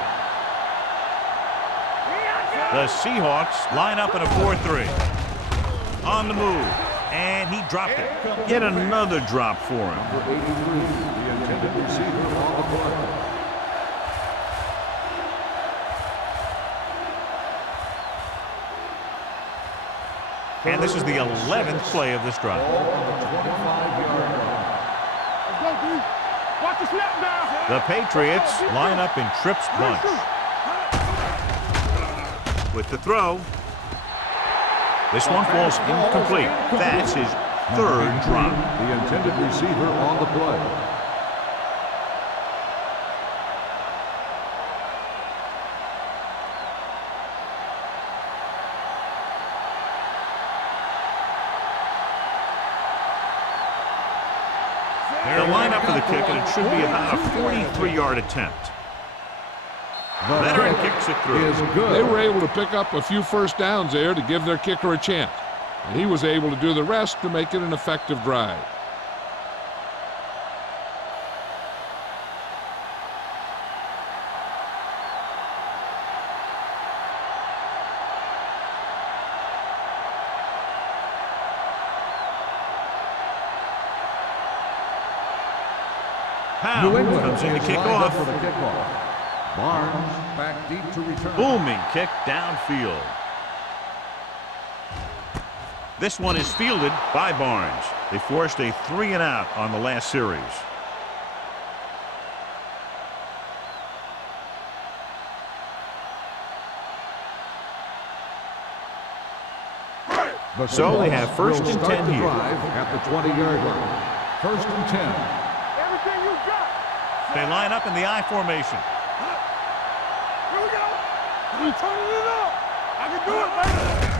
The Seahawks line up in a 4-3. On the move. And he dropped it. Yet another drop for him. Number 83, the intended receiver on the play. And this is the 11th play of this drive. Ball on the 25-yard line. Let's go, D. Watch the snap now. The Patriots line up in trips bunch. With the throw. This one falls incomplete. That's his third drop. The intended receiver on the play. They'll line up for the kick, and it should be about a 43-yard attempt. Veteran kicks it through. They were able to pick up a few first downs there to give their kicker a chance. And he was able to do the rest to make it an effective drive. New England comes in to kick off. For the kickoff. Barnes back deep to return. Booming kick downfield. This one is fielded by Barnes. They forced a 3-and-out on the last series. So they have first and 10 here. At the 20-yard line. First and 10. Everything you got. They line up in the I formation. Here we go. We turning it up. I can do it, baby.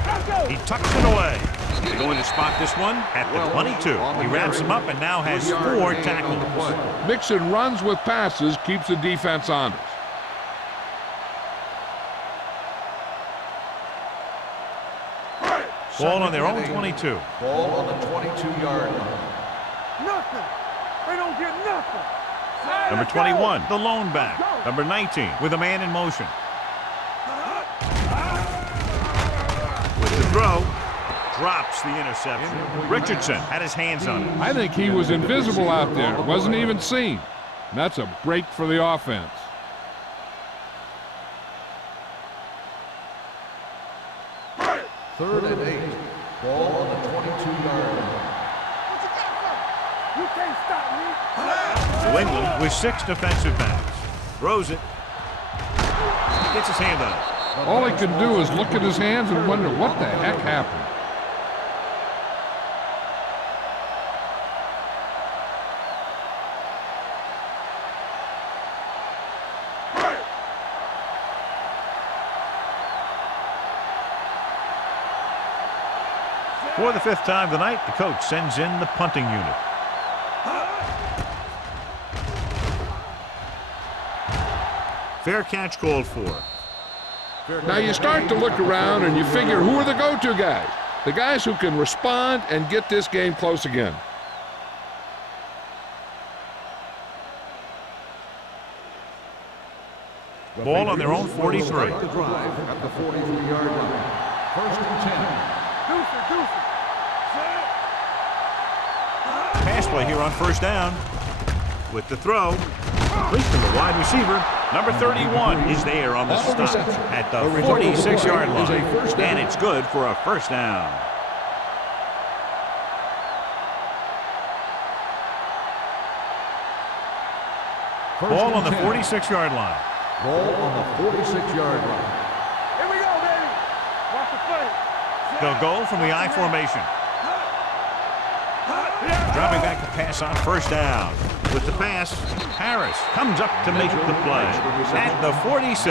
Let's go. He tucks it away. They're going to spot this one at the 22. He wraps him up and now has 4 tackles. Mixing runs with passes keeps the defense honest. Ball on their own 22. Ball on the 22-yard line. Nothing. They don't get nothing. Number 21, the lone back. Number 19, with a man in motion. With the throw, drops the interception. Richardson had his hands on it. I think he was invisible out there. Wasn't even seen. And that's a break for the offense. Third and 8. Ball on the 22-yard line. You can't stop me. New England with 6 defensive backs. Throws it. Gets his hand on it. All he can do is look at his hands and wonder what the heck happened. For the 5th time tonight, the coach sends in the punting unit. Fair catch called for. Now you start to look around and you figure, who are the go-to guys? The guys who can respond and get this game close again. Ball on their own 43. Start the drive at the 43-yard line. First and 10. Pass play here on first down. With the throw, complete to the wide receiver. Number 31 is there on the stop at the 46-yard line. And it's good for a first down. Ball on the 46-yard line. Ball on the 46-yard line. Here we go, baby. Watch the play. They'll go from the I formation. Dropping back to pass on first down. With the pass, Harris comes up to make the play. At the 46,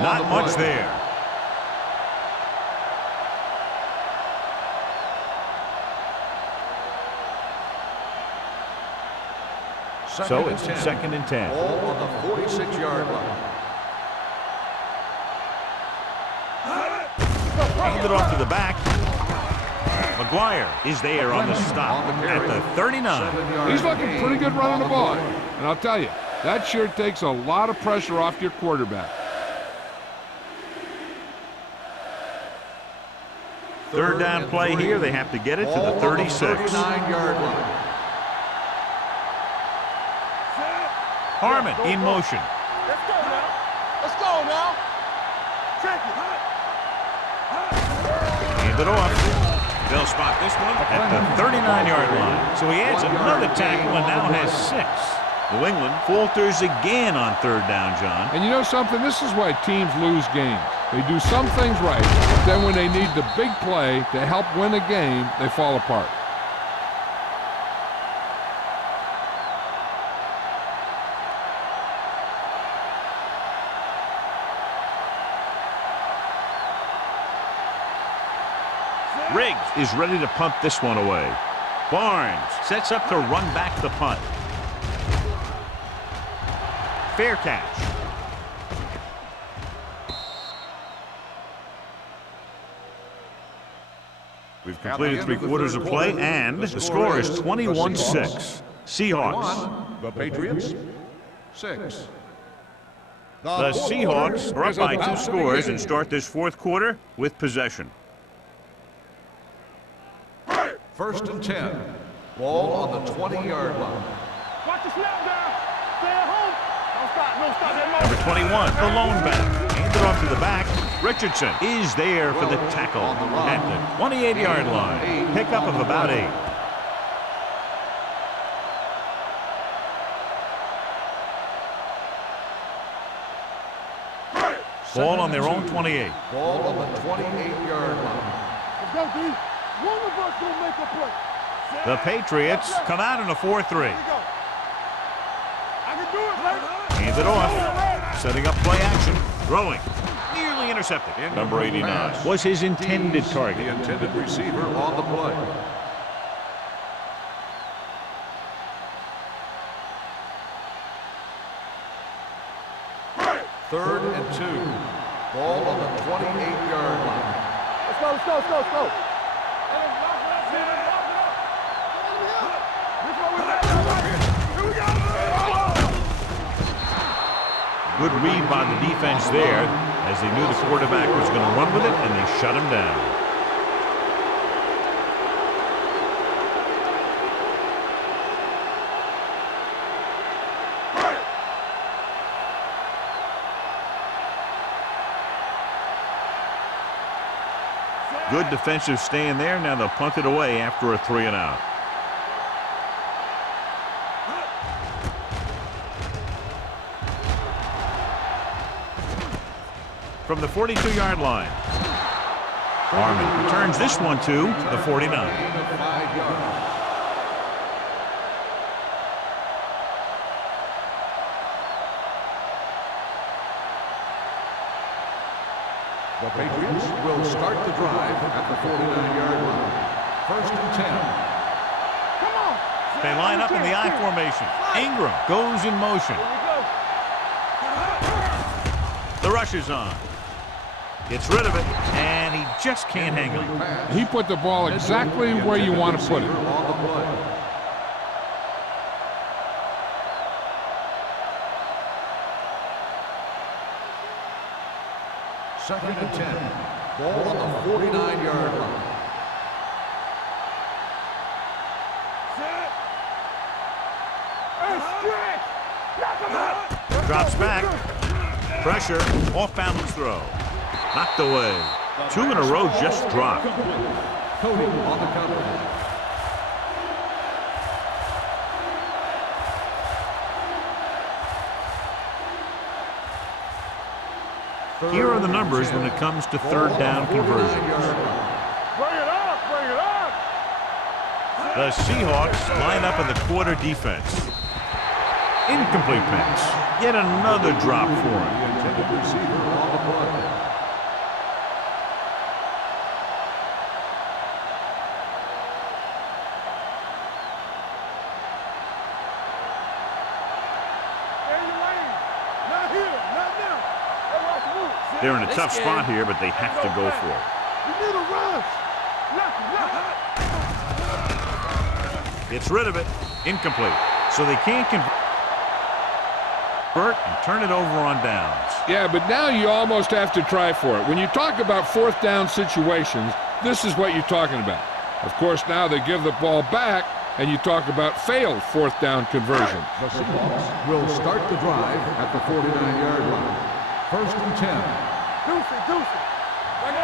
not much there. So it's 2nd and 10. Ball on the 46-yard line. Handed off to the back. McGuire is there on the stop at the 39. He's looking pretty good running the ball. And I'll tell you, that sure takes a lot of pressure off your quarterback. Third down play here. They have to get it to the 36. 39-yard line. Harmon in motion. Let's go now. Let's go now. Check it. Hand it off. They'll spot this one at the 39-yard line. So he adds another tackle and now has 6. New England falters again on third down, John. And you know something? This is why teams lose games. They do some things right, but then when they need the big play to help win a game, they fall apart. Riggs is ready to punt this one away. Barnes sets up to run back the punt. Fair catch. We've completed 3/4 of play, and the score is 21-6. Seahawks. The Patriots, 6. The Seahawks are up by 2 scores and start this 4th quarter with possession. 1st and 10. Ball on the 20-yard line. Watch the snap down. Stay at home. Don't stop that Number 21, the lone back. Handed off to the back. Richardson is there for the tackle at the 28-yard line. Pickup of about 8. Ball on their own 28. Ball on the 28-yard line. Let's go, D. One of us will make a play. The Patriots come out in a 4-3. Here we go. I can do it, man. Handed off. Setting up play action. Throwing. Nearly intercepted. Number 89 was his intended target. The intended receiver on the play. Third and 2. Ball on the 28-yard line. Let's go, let's go, let's go, let's go. Good read by the defense there, as they knew the quarterback was going to run with it, and they shut him down. Good defensive stand there. Now they'll punt it away after a 3-and-out. From the 42-yard line, Harmon returns this one to the 49. The Patriots will start the drive at the 49-yard line. 1st and 10. Come on. They line up in the I formation. Ingram goes in motion. The rush is on. Gets rid of it, and he just can't hang on. He put the ball exactly where you want to put it. On the play. Second and 10. Ball on the 49-yard line. Drops back. Pressure. Off balance throw. Knocked away. 2 in a row just dropped. Cody on the cover. Here are the numbers when it comes to third down conversions. Bring it up, bring it up. The Seahawks line up in the quarter defense. Incomplete pass. Yet another drop for him. Intended receiver on the play. They're in a tough spot here, but they have to go for it. You need a rush. Gets rid of it. Incomplete. So they can't convert and turn it over on downs. Yeah, but now you almost have to try for it. When you talk about fourth down situations, this is what you're talking about. Of course, now they give the ball back, and you talk about failed fourth down conversion. The Seahawks will start the drive at the 49-yard line. 1st and 10. Deuce.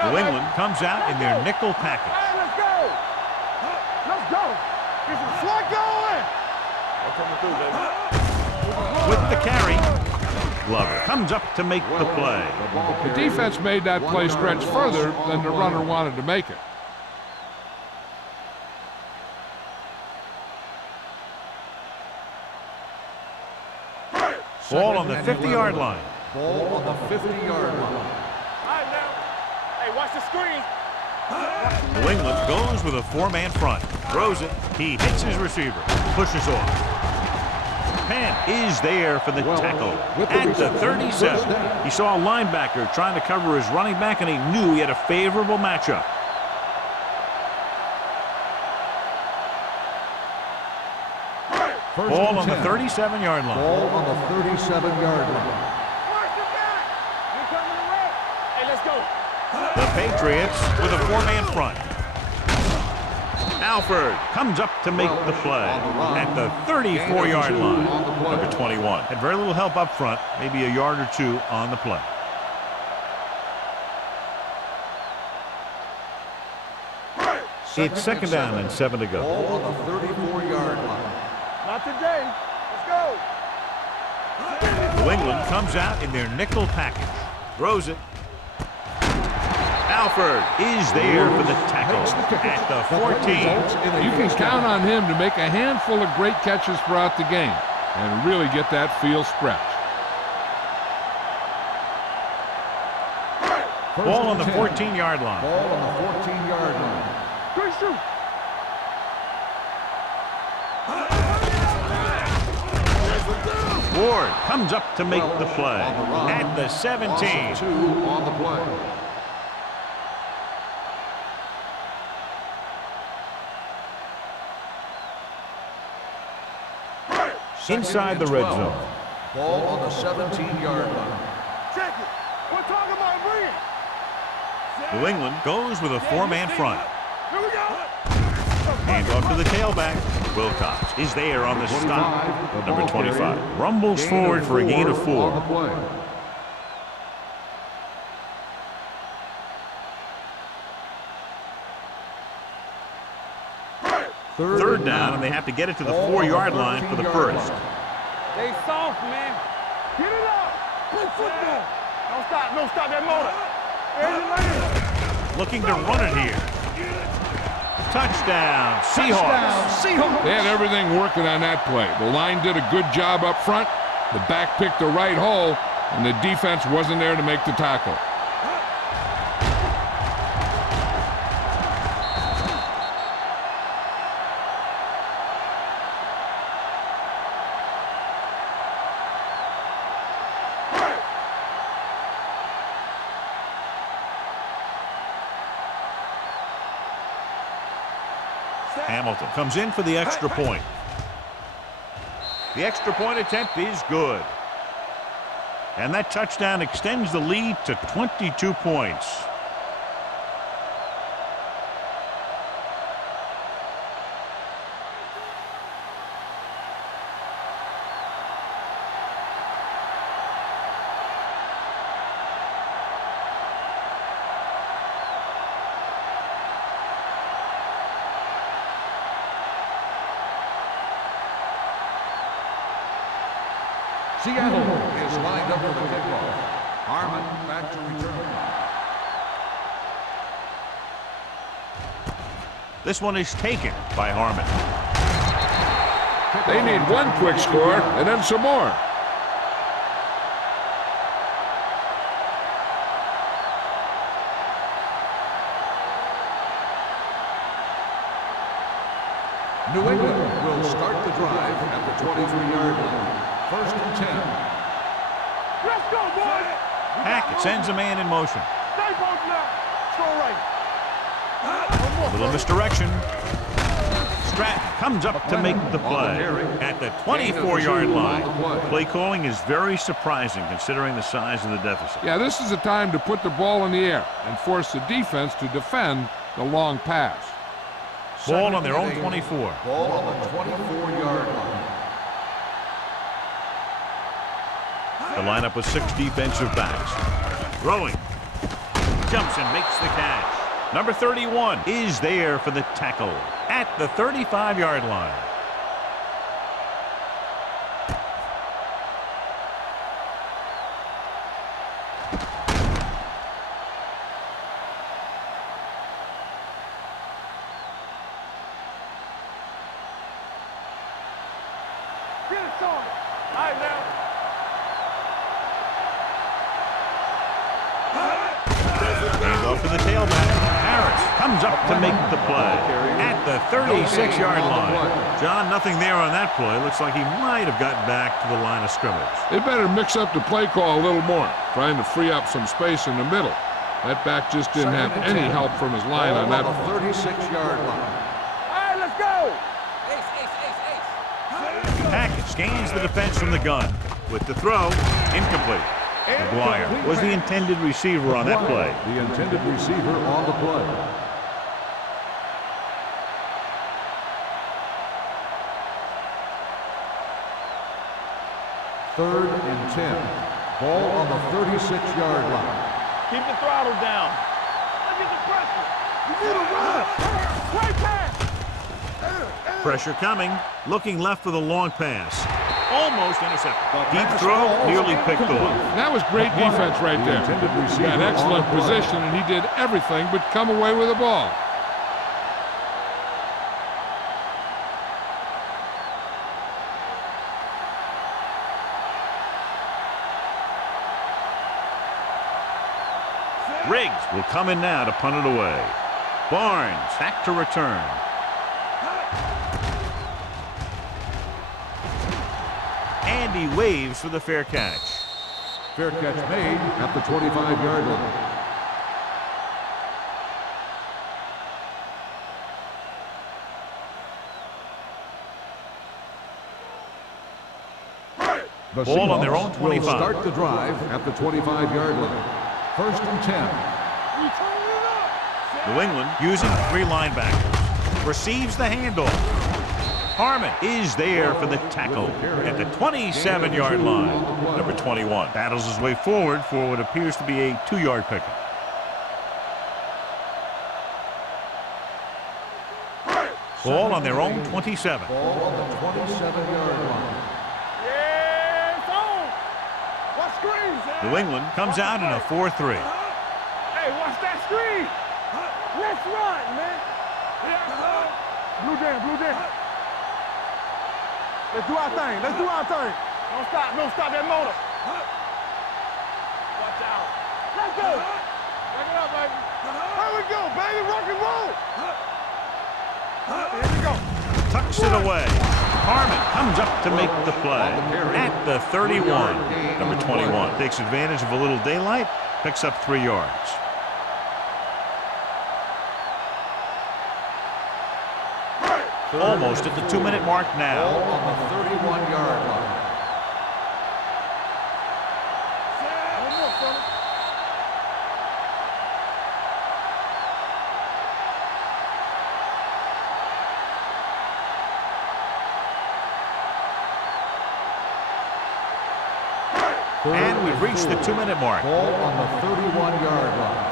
New England comes out in their nickel package. Hey, let's go. Let's go. This is what going. Coming through, baby. With the carry, Glover comes up to make the play. The defense made that play stretch further than the runner wanted to make it. Ball on the 50-yard line. Ball on the 50-yard line. All right, now. Hey, watch the screen. New England goes with a four-man front. Throws it. He hits his receiver. Pushes off. Penn is there for the tackle at the 37. He saw a linebacker trying to cover his running back, and he knew he had a favorable matchup. Ball on the 37-yard line. Ball on the 37-yard line. Hey, let's go. The Patriots with a four-man front. Alford comes up to make the play at the 34-yard line. Number 21. Had very little help up front, maybe a yard or two on the play. It's 2nd down and 7 to go. Ball on the 34-yard line. Not today. Let's go. New England comes out in their nickel package. Throws it. Alford is there for the tackle at the 14. You can count on him to make a handful of great catches throughout the game and really get that field stretch. Ball on the 14-yard line. Ball on the 14-yard line. Good shoot. Ward comes up to make the play at the 17. 2 on the play. Inside the red zone. Ball on the 17-yard line. Check it. We're talking about bring it. New England goes with a four-man front. Here we go. Hand off to the tailback. Wilcox is there on the stop. Number 25 rumbles forward for a gain of 4. On the play. Third down, and they have to get it to the 4-yard line for the first. They soft, man. Get it up. Play football. Don't stop. No, stop that motor. There's the lane. Looking to run it here. Touchdown, Seahawks. They had everything working on that play. The line did a good job up front. The back picked the right hole, and the defense wasn't there to make the tackle. Hamilton comes in for the extra point. The extra point attempt is good. And that touchdown extends the lead to 22 points. Seattle is lined up for the kickoff. Harmon back to return. This one is taken by Harmon. They need one quick score and then some more. New England will start the drive at the 23-yard line. 1st and 10. Let's go, boys. Hackett sends a man in motion. Stay posted up. Strong right. A little misdirection. Stratton comes up to make the play at the 24-yard line. Play calling is very surprising considering the size of the deficit. Yeah, this is a time to put the ball in the air and force the defense to defend the long pass. Ball on their own 24. Ball on the 24-yard line. The lineup with 6 defensive backs. Throwing. Jumps and makes the catch. Number 31 is there for the tackle at the 35-yard line. Get it started. All right, now. Hand off to the tailback. Harris comes up to make the play at the 36-yard line. John, nothing there on that play. Looks like he might have gotten back to the line of scrimmage. They better mix up the play call a little more, trying to free up some space in the middle. That back just didn't have any help from his line on that Ball play. on the 36-yard line. All right, let's go. Hackett scans the defense from the gun. With the throw, incomplete. McGuire was the intended receiver on that play. The intended receiver on the play. Third and 10. Ball on the 36-yard line. Keep the throttle down. Look at the pressure. You need to run. Right pass. Pressure coming. Looking left for the long pass. Almost intercepted. Deep throw, nearly picked off. That was great defense right there. He got excellent position, and he did everything but come away with the ball. Riggs will come in now to punt it away. Barnes back to return. And he waves for the fair catch. Fair catch made at the 25-yard line. The Ball on their own Seahawks 25. will start the drive at the 25-yard line. First and 10. New England using 3 linebackers. Receives the handoff. Harmon is there for the tackle at the 27-yard line. Number 21 battles his way forward for what appears to be a 2-yard pickup. Ball on their own 27. Ball on the 27-yard line. Yeah, it's on. What screen? New England comes out in a 4-3. Hey, watch that screen. Let's run, man. Blue jam, blue jam. Let's do our thing. Let's do our thing. Don't stop that motor. Watch out. Let's go. Back it up, baby. Here we go, baby. Rock and roll. Here we go. Tucks it away. Harmon comes up to make the play at the 31. Number 21 takes advantage of a little daylight, picks up 3 yards. Almost at the 2-minute mark now. Ball on the 31-yard line. And we've reached the 2-minute mark. Ball on the 31-yard line.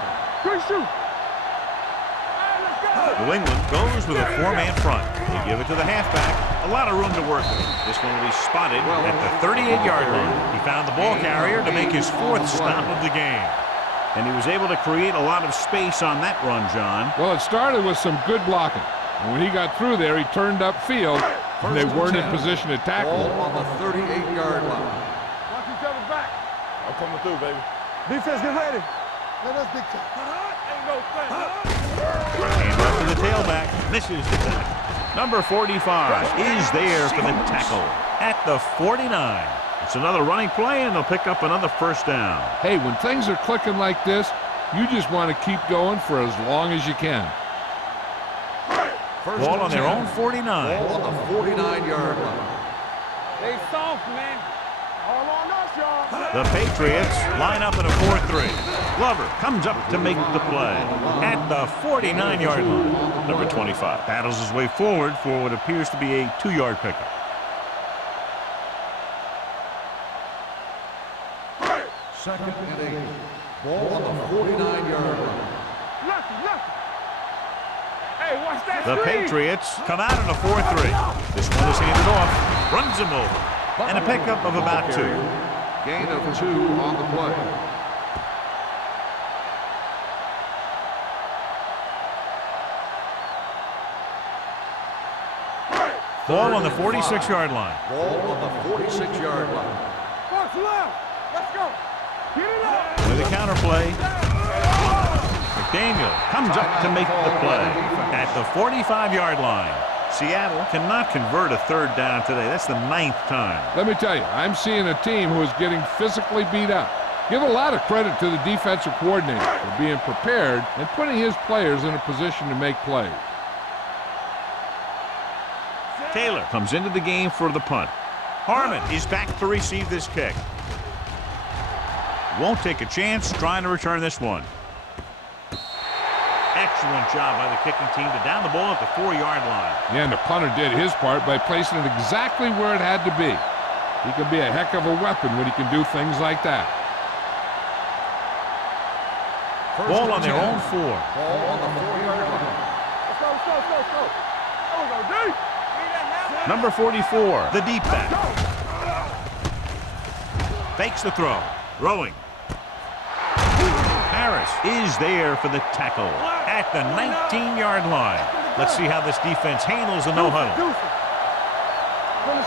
Good shoot. New England goes with a 4-man front. They give it to the halfback. A lot of room to work with. This one will be spotted at the 38-yard line. He found the ball carrier to make his 4th stop of the game. And he was able to create a lot of space on that run, John. Well, it started with some good blocking. And when he got through there, he turned upfield, and they weren't in position to tackle Ball him. on the 38-yard line. Watch each other's back. I'm coming through, baby. Defense, get ready. Let us big time. Ain't no thing. Hand off to the tailback. Misses the tackle. Number 45 is there for the tackle at the 49. It's another running play, and they'll pick up another first down. Hey, when things are clicking like this, you just want to keep going for as long as you can. Ball on their own 49. Ball on the 49-yard line. They soft, man. All on us, y'all. The Patriots line up in a 4-3. Glover comes up to make the play at the 49-yard line. Number 25 battles his way forward for what appears to be a 2-yard pickup. Second and 8. Ball on the 49-yard line. Lucky. Hey, watch that The screen. Patriots come out in a 4-3. This one is handed off, runs him over, and a pickup of about 2. Gain of 2 on the play. Ball on the 46-yard line. Ball on the 46-yard line. What's left? Let's go. Get it up. With a counter play, McDaniel comes up to make the play at the 45-yard line. Seattle cannot convert a third down today. That's the 9th time. Let me tell you, I'm seeing a team who is getting physically beat up. Give a lot of credit to the defensive coordinator for being prepared and putting his players in a position to make plays. Taylor comes into the game for the punt. Harmon is back to receive this kick. Won't take a chance trying to return this one. Excellent job by the kicking team to down the ball at the 4-yard line. Yeah, and the punter did his part by placing it exactly where it had to be. He can be a heck of a weapon when he can do things like that. Ball on their own 4. Ball on the 4-yard line. Let's go. There we go, D. Number 44, the deep back. Fakes the throw. Throwing. Harris is there for the tackle at the 19-yard line. Let's see how this defense handles the no-huddle.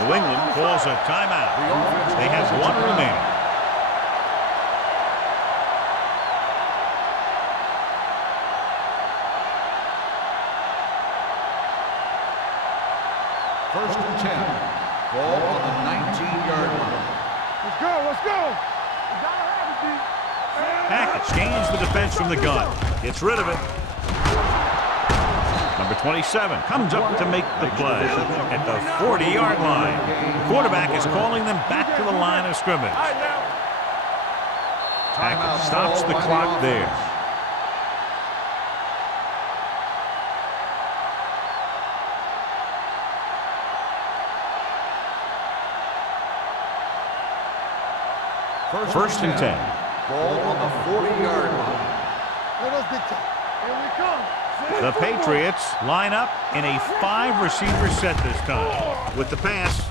New England calls a timeout. They have 1 remaining. First and 10. Ball on the 19-yard line. Let's go. We gotta have it, D. Hackett scans the defense from the gun. Gets rid of it. Number 27 comes up to make the play at the 40-yard line. The quarterback is calling them back to the line of scrimmage. Hackett stops the clock there. First and 10. Ball on the 40-yard line. Let us dictate. Here we come. The Patriots line up in a 5-receiver set this time. With the pass,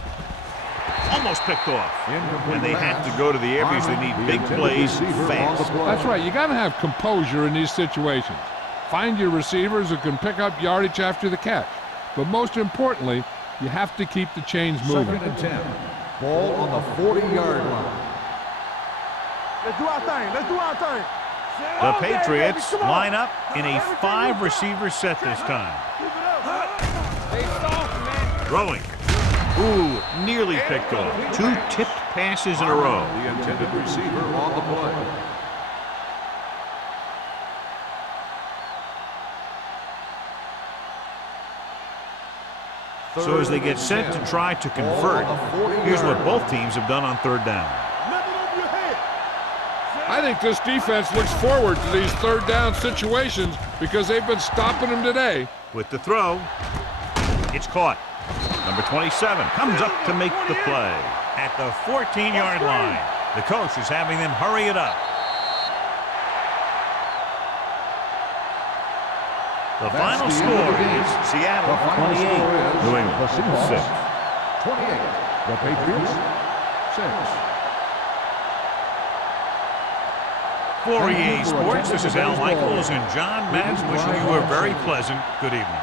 almost picked off. And they have to go to the air because they need big plays fast. That's right. You got to have composure in these situations. Find your receivers who can pick up yardage after the catch. But most importantly, you have to keep the chains moving. Second and 10. Ball on the 40-yard line. Let's do our thing. The Patriots line up in a 5-receiver set this time. Stay soft, man. Throwing. Ooh, nearly picked off. 2 tipped passes in a row. The intended receiver on the play. So as they get set to try to convert, here's what both teams have done on third down. I think this defense looks forward to these third down situations because they've been stopping them today. With the throw, it's caught. Number 27 comes up to make the play at the 14-yard line. The coach is having them hurry it up. The final score is Seattle 28, New England 6. 28. The Patriots 6. For EA Sports, this is Al Michaels and John Madden wishing you a very pleasant good evening.